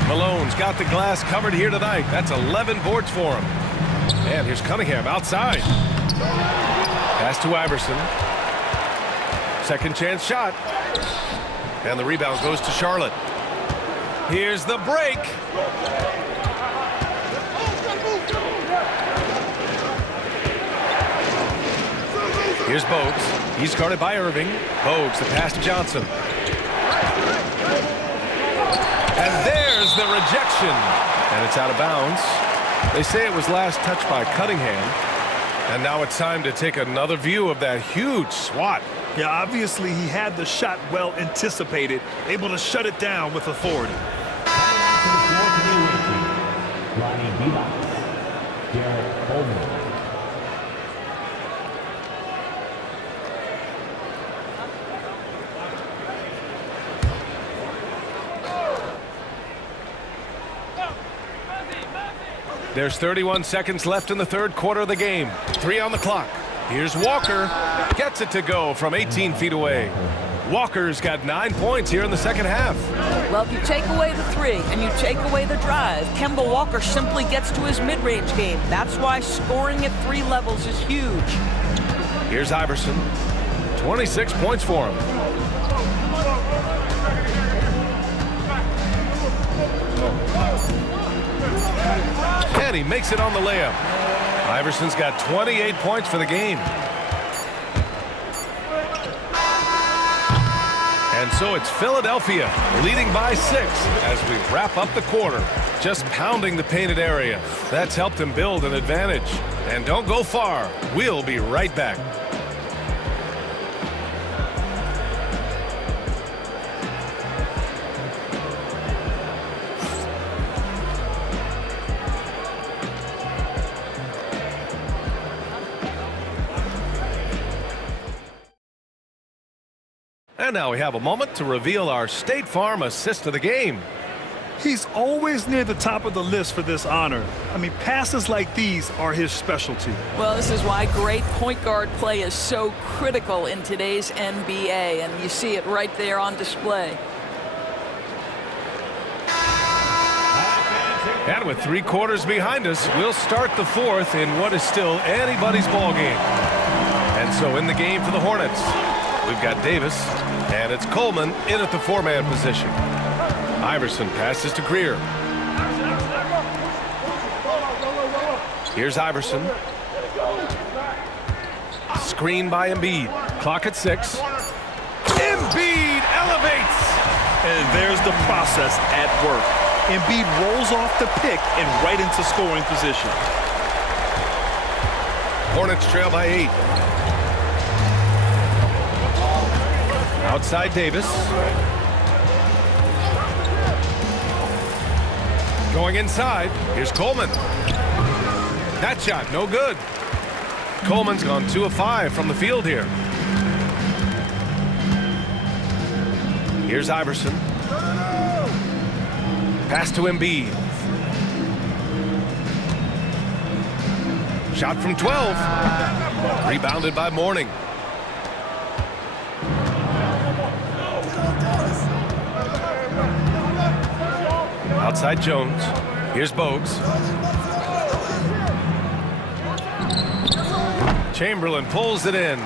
Malone's got the glass covered here tonight. That's 11 boards for him. And here's Cunningham outside. Pass to Iverson. Second chance shot. And the rebound goes to Charlotte. Here's the break. Here's Bogues. He's guarded by Irving. Bogues, the pass to Johnson. And there's the rejection. And it's out of bounds. They say it was last touched by Cunningham. And now it's time to take another view of that huge swat. Yeah, obviously he had the shot well anticipated, able to shut it down with authority. There's 31 seconds left in the third quarter of the game. 3 on the clock. Here's Walker. Gets it to go from 18 feet away. Walker's got 9 points here in the second half. Well, if you take away the 3 and you take away the drive, Kemba Walker simply gets to his mid-range game. That's why scoring at 3 levels is huge. Here's Iverson. 26 points for him. And he makes it on the layup. Iverson's got 28 points for the game. And so it's Philadelphia leading by 6 as we wrap up the quarter. Just pounding the painted area. That's helped him build an advantage. And don't go far. We'll be right back. And now we have a moment to reveal our State Farm assist of the game. He's always near the top of the list for this honor. I mean, passes like these are his specialty. Well, this is why great point guard play is so critical in today's NBA, and you see it right there on display. And with 3 quarters behind us, we'll start the 4th in what is still anybody's ball game. And so in the game for the Hornets, we've got Davis, and it's Coleman in at the 4-man position. Iverson passes to Greer. Here's Iverson. Screen by Embiid. Clock at 6. Embiid elevates! And there's the process at work. Embiid rolls off the pick and right into scoring position. Hornets trail by 8. Outside Davis. Going inside. Here's Coleman. That shot, no good. Coleman's gone 2 of 5 from the field here. Here's Iverson. Pass to Embiid. Shot from 12. Rebounded by Mourning. Outside Jones. Here's Bogues. Chamberlain pulls it in.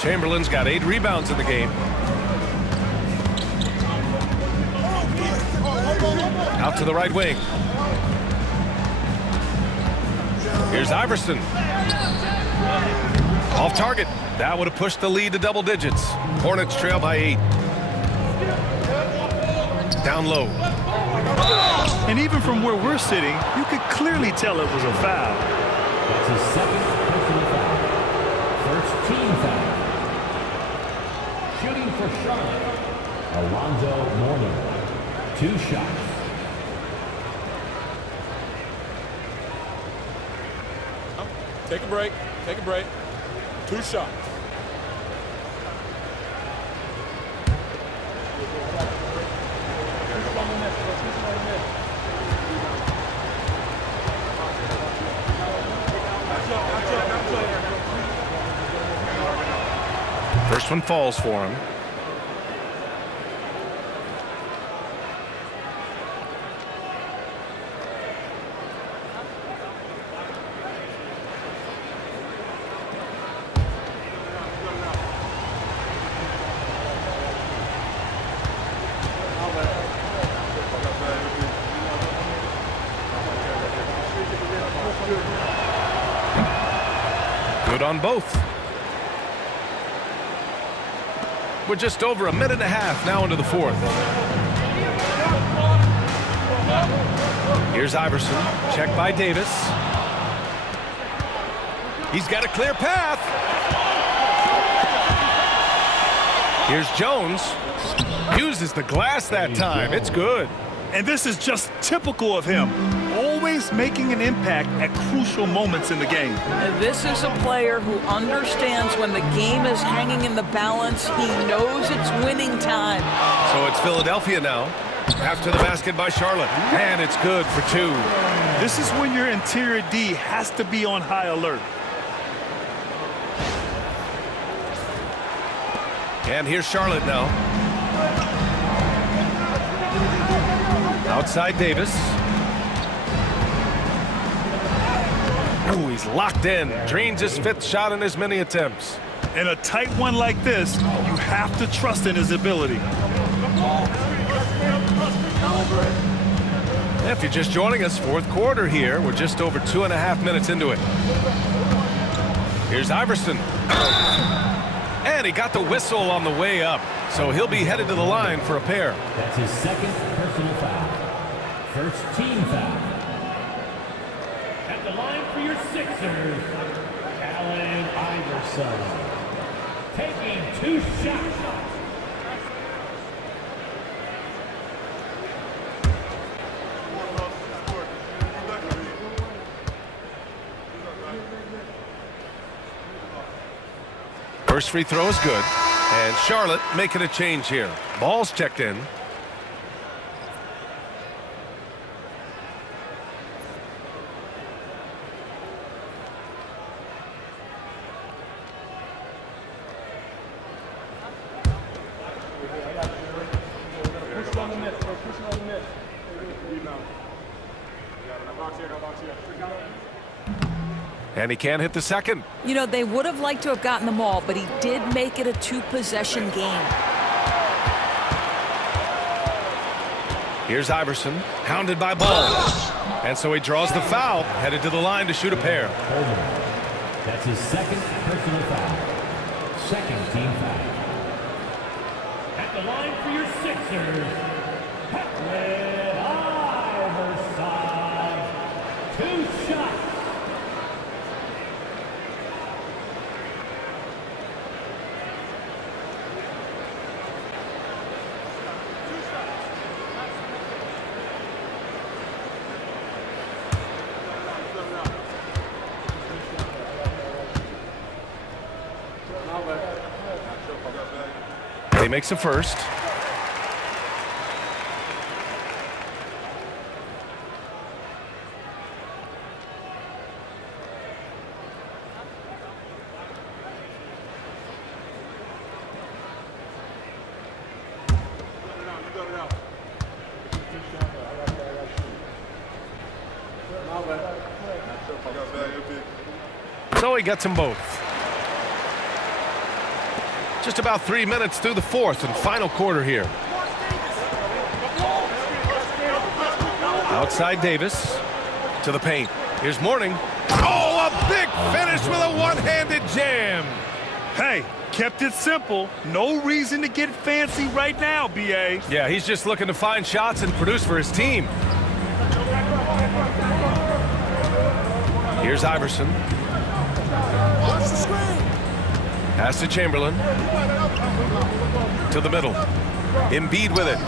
Chamberlain's got 8 rebounds in the game. Out to the right wing. Here's Iverson. Off target. That would have pushed the lead to double digits. Hornets trail by 8. Down low. And even from where we're sitting, you could clearly tell it was a foul. That's his second personal foul. First team foul. Shooting for Charlotte, Alonzo Mourning. 2 shots. Take a break. Take a break. 2 shots. First one falls for him. Good on both. We're just over a minute and a half now into the 4th. Here's Iverson. Checked by Davis. He's got a clear path. Here's Jones. Uses the glass that time. It's good. And this is just typical of him. Always making an impact at crucial moments in the game. And this is a player who understands when the game is hanging in the balance. He knows it's winning time. So it's Philadelphia now. After the basket by Charlotte. And it's good for 2. This is when your interior D has to be on high alert. And here's Charlotte now. Outside Davis. Oh, he's locked in. Drains his 5th shot in as many attempts. In a tight one like this, you have to trust in his ability. If you're just joining us, fourth quarter here. We're just over 2.5 minutes into it. Here's Iverson. And he got the whistle on the way up. So he'll be headed to the line for a pair. That's his second personal foul. First team foul. At the line for your Sixers, Allen Iverson. Taking 2 shots. First free throw is good. And Charlotte making a change here. Ball's checked in. And he can't hit the second. You know, they would have liked to have gotten the ball, but he did make it a 2-possession game. Here's Iverson, hounded by Ball. And so he draws the foul, headed to the line to shoot a pair. That's his second personal foul. Second team foul. At the line for your Sixers, Allen Iverson. 2 shots. He makes a first. So he gets them both. Just about 3 minutes through the fourth and final quarter here. Outside Davis to the paint. Here's Mourning. Oh, a big finish with a one-handed jam. Hey, kept it simple. No reason to get fancy right now, B.A. Yeah, he's just looking to find shots and produce for his team. Here's Iverson. Pass to Chamberlain. To the middle. Embiid with it.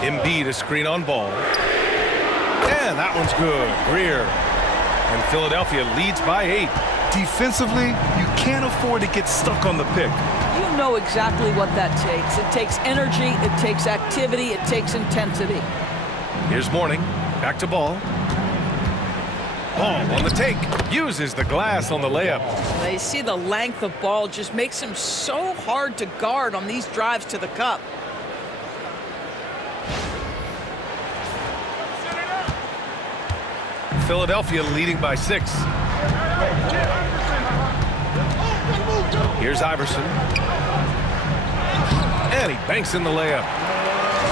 Embiid a screen on Ball. And that one's good. Greer. And Philadelphia leads by 8. Defensively, you can't afford to get stuck on the pick. You know exactly what that takes. It takes energy, it takes activity, it takes intensity. Here's Mourning. Back to Ball. Ball on the take. Uses the glass on the layup. You see the length of Ball just makes him so hard to guard on these drives to the cup. Philadelphia leading by 6. Here's Iverson. And he banks in the layup.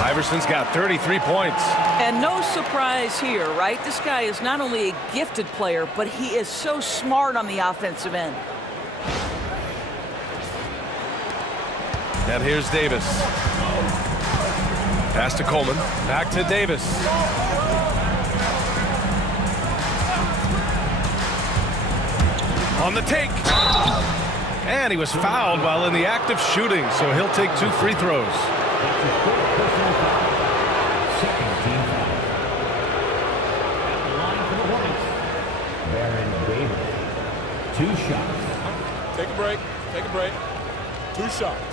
Iverson's got 33 points. And no surprise here, right? This guy is not only a gifted player, but he is so smart on the offensive end. And here's Davis. Pass to Coleman. Back to Davis. On the take. And he was fouled while in the act of shooting, so he'll take 2 free throws. Second team foul. At the line for the Hornets, Baron Davis. 2 shots. Take a break. Take a break. 2 shots.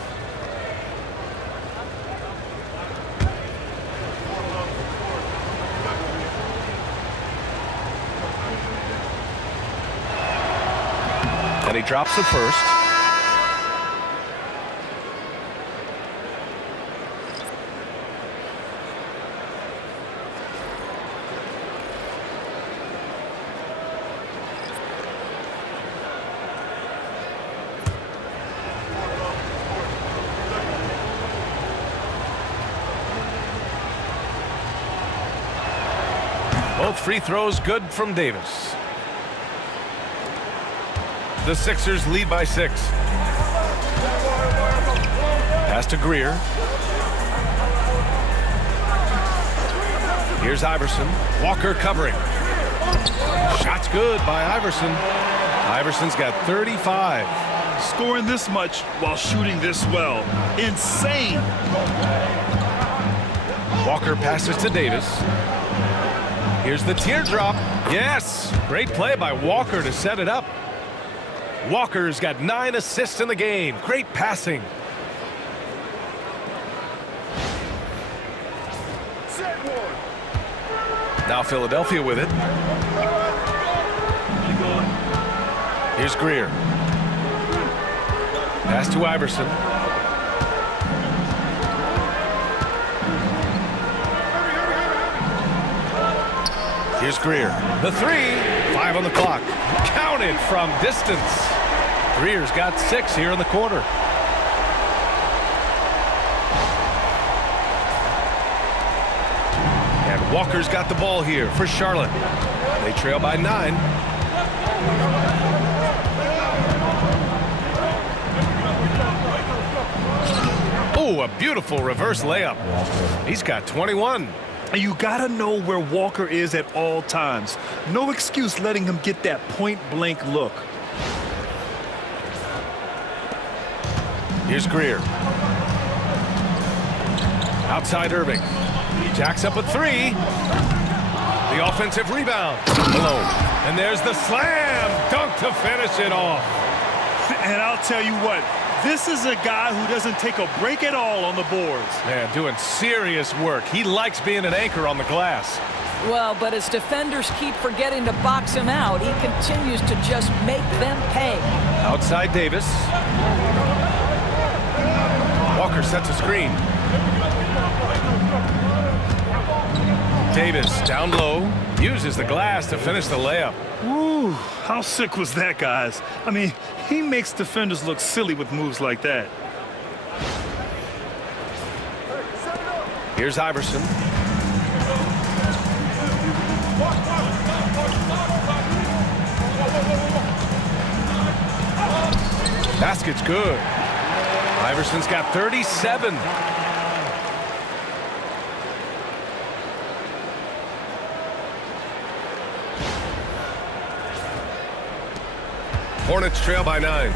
And he drops the first. Both free throws good from Davis. The Sixers lead by 6. Pass to Greer. Here's Iverson. Walker covering. Shot's good by Iverson. Iverson's got 35. Scoring this much while shooting this well. Insane. Walker passes to Davis. Here's the teardrop. Yes! Great play by Walker to set it up. Walker's got 9 assists in the game. Great passing. Now Philadelphia with it. Here's Greer. Pass to Iverson. Here's Greer. The 3. 5 on the clock. Counted from distance. Greer's got 6 here in the quarter. And Walker's got the ball here for Charlotte. They trail by 9. Oh, a beautiful reverse layup. He's got 21. You gotta know where Walker is at all times. No excuse letting him get that point-blank look. Here's Greer. Outside Irving. Jacks up a 3. The offensive rebound. Malone. And there's the slam dunk to finish it off. And I'll tell you what, this is a guy who doesn't take a break at all on the boards. Man, doing serious work. He likes being an anchor on the glass. Well, but as defenders keep forgetting to box him out, he continues to just make them pay. Outside Davis. Walker sets a screen. Davis down low, uses the glass to finish the layup. Woo, how sick was that, guys? I mean, he makes defenders look silly with moves like that. Here's Iverson. Basket's good. Iverson's got 37. Hornets trail by 9.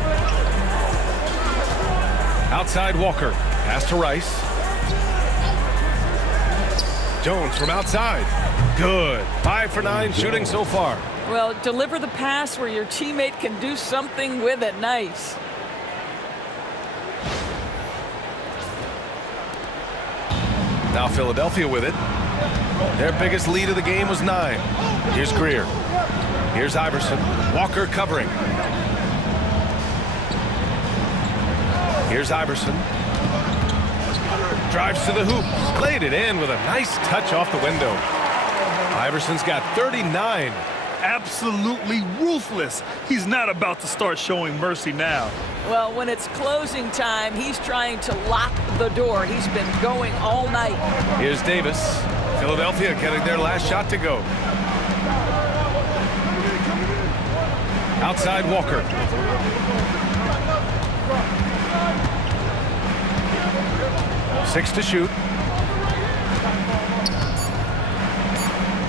Outside Walker. Pass to Rice. Jones from outside. Good. 5 for 9 shooting so far. Well, deliver the pass where your teammate can do something with it. Nice. Now Philadelphia with it. Their biggest lead of the game was 9. Here's Greer. Here's Iverson. Walker covering. Here's Iverson. Drives to the hoop. Laid it in with a nice touch off the window. Iverson's got 39. Absolutely ruthless. He's not about to start showing mercy now. Well, when it's closing time, he's trying to lock the door. He's been going all night. Here's Davis. Philadelphia getting their last shot to go. Outside Walker. Six to shoot.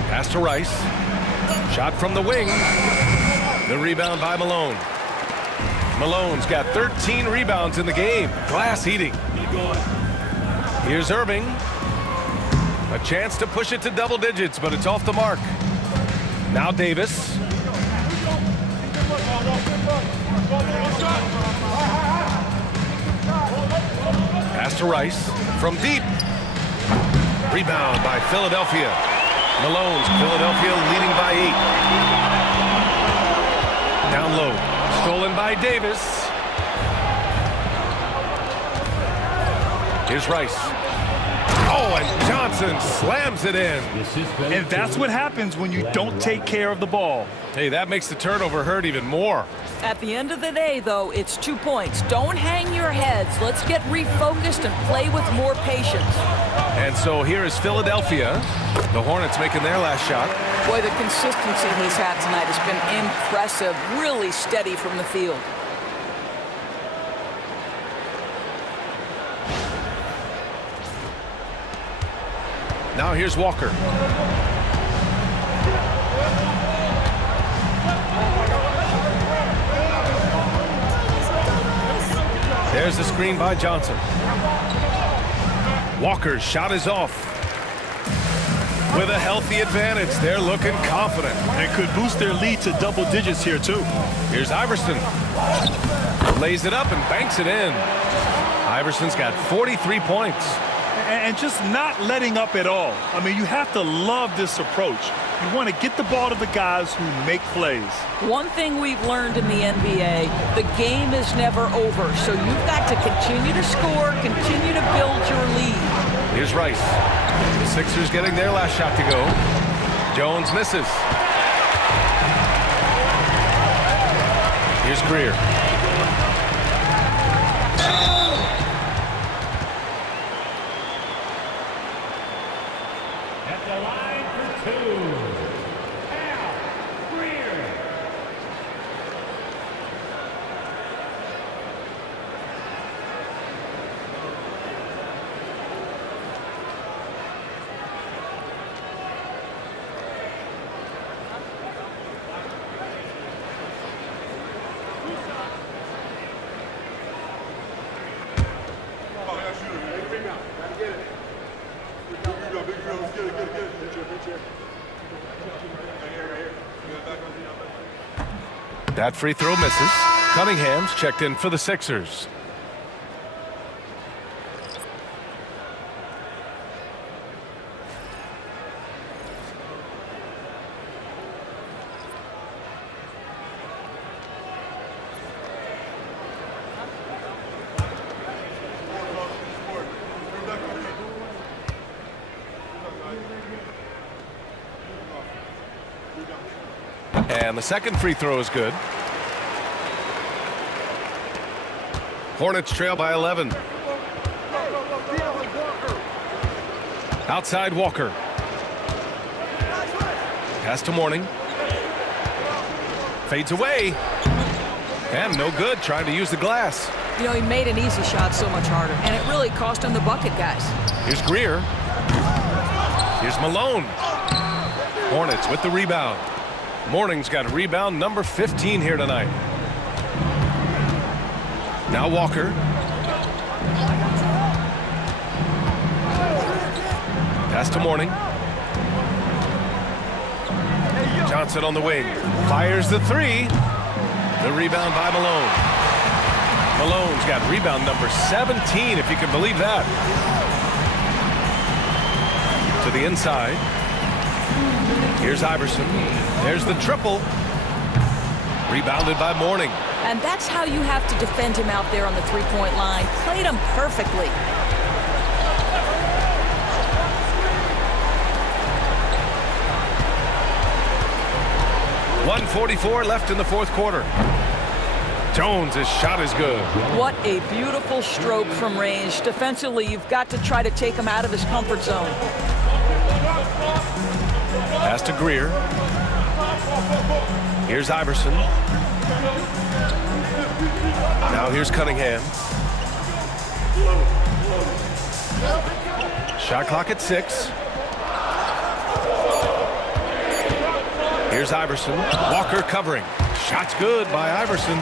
Pass to Rice. Shot from the wing. The rebound by Malone. Malone's got 13 rebounds in the game. Glass eating. Here's Irving. A chance to push it to double digits, but it's off the mark. Now Davis. Pass to Rice from deep. Rebound by Philadelphia. Malone's Philadelphia leading by 8. Down low. Stolen by Davis. Here's Rice. Oh, and Johnson slams it in. And that's what happens when you don't take care of the ball. Hey, that makes the turnover hurt even more. At the end of the day, though, it's 2 points. Don't hang your heads. Let's get refocused and play with more patience. And so here is Philadelphia. The Hornets making their last shot. Boy, the consistency he's had tonight has been impressive. Really steady from the field. Now here's Walker. There's the screen by Johnson. Walker's shot is off. With a healthy advantage, they're looking confident. And could boost their lead to double digits here, too. Here's Iverson. Lays it up and banks it in. Iverson's got 43 points. And just not letting up at all. I mean, you have to love this approach. You want to get the ball to the guys who make plays. One thing we've learned in the NBA, the game is never over. So you've got to continue to score, continue to build your lead. Here's Rice. The Sixers getting their last shot to go. Jones misses. Here's Greer. At the line for two. That free throw misses. Cunningham's checked in for the Sixers. And the second free throw is good. Hornets trail by 11. Outside Walker. Pass to Mourning. Fades away. And no good, trying to use the glass. You know, he made an easy shot so much harder, and it really cost him the bucket, guys. Here's Greer. Here's Malone. Hornets with the rebound. Mourning's got rebound number 15 here tonight. Now Walker. Pass to Mourning. Johnson on the wing. Fires the three. The rebound by Malone. Malone's got rebound number 17, if you can believe that. To the inside. Here's Iverson. There's the triple. Rebounded by Mourning. And that's how you have to defend him out there on the three-point line. Played him perfectly. .144 left in the fourth quarter. Jones' shot is good. What a beautiful stroke from range. Defensively, you've got to try to take him out of his comfort zone. Pass to Greer. Here's Iverson. Now here's Cunningham. Shot clock at 6. Here's Iverson. Walker covering. Shot's good by Iverson.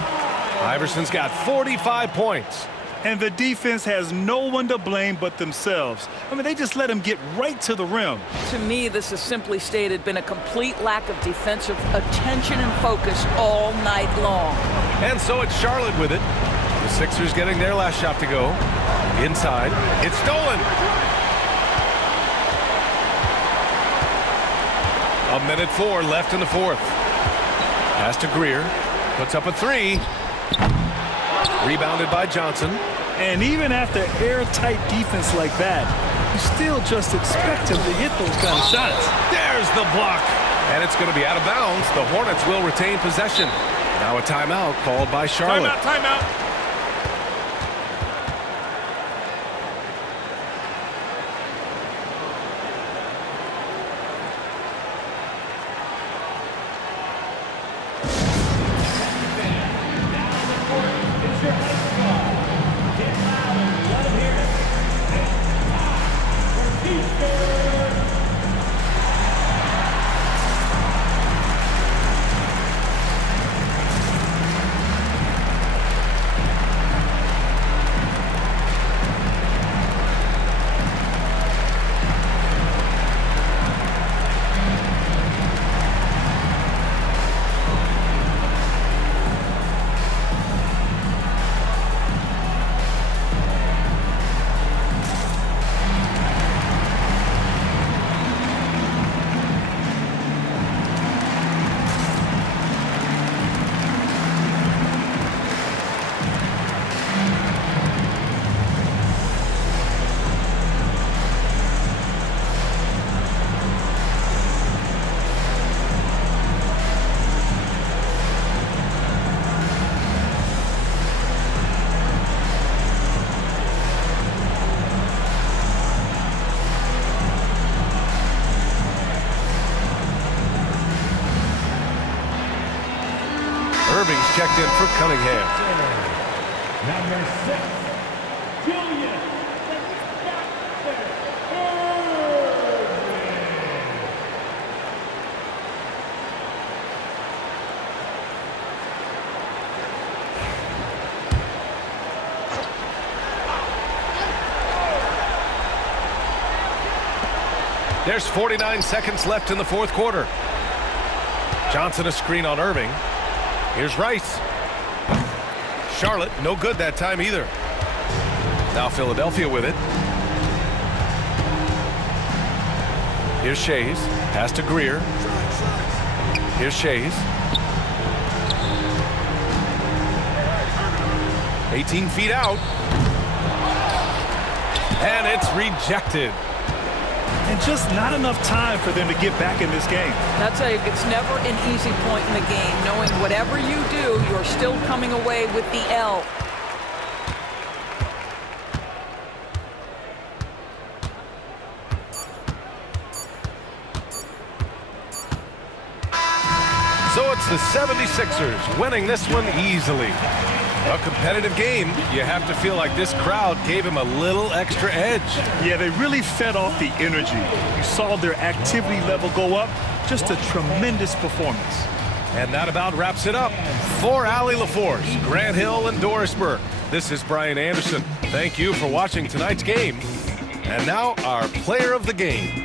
Iverson's got 45 points. And the defense has no one to blame but themselves. I mean, they just let him get right to the rim. To me, this has simply stated been a complete lack of defensive attention and focus all night long. And so it's Charlotte with it. The Sixers getting their last shot to go. Inside. It's stolen. A minute 4 left in the fourth. Pass to Greer. Puts up a three. Rebounded by Johnson. And even after airtight defense like that, you still just expect him to hit those kind of shots. There's the block. And it's going to be out of bounds. The Hornets will retain possession. Now a timeout called by Charlotte. Timeout. Irving's checked in for Cunningham. Number 6, Julius. There's 49 seconds left in the fourth quarter. Johnson a screen on Irving. Here's Rice. Charlotte, no good that time either. Now Philadelphia with it. Here's Shays. Pass to Greer. Here's Shays. 18 feet out. And it's rejected. And just not enough time for them to get back in this game. That's it's never an easy point in the game, knowing whatever you do, you're still coming away with the L. So it's the 76ers winning this one easily. A competitive game. You have to feel like this crowd gave him a little extra edge. Yeah, they really fed off the energy. You saw their activity level go up. Just a tremendous performance. And that about wraps it up. For Allie LaForce, Grant Hill, and Doris Burke, this is Brian Anderson. Thank you for watching tonight's game. And now our player of the game.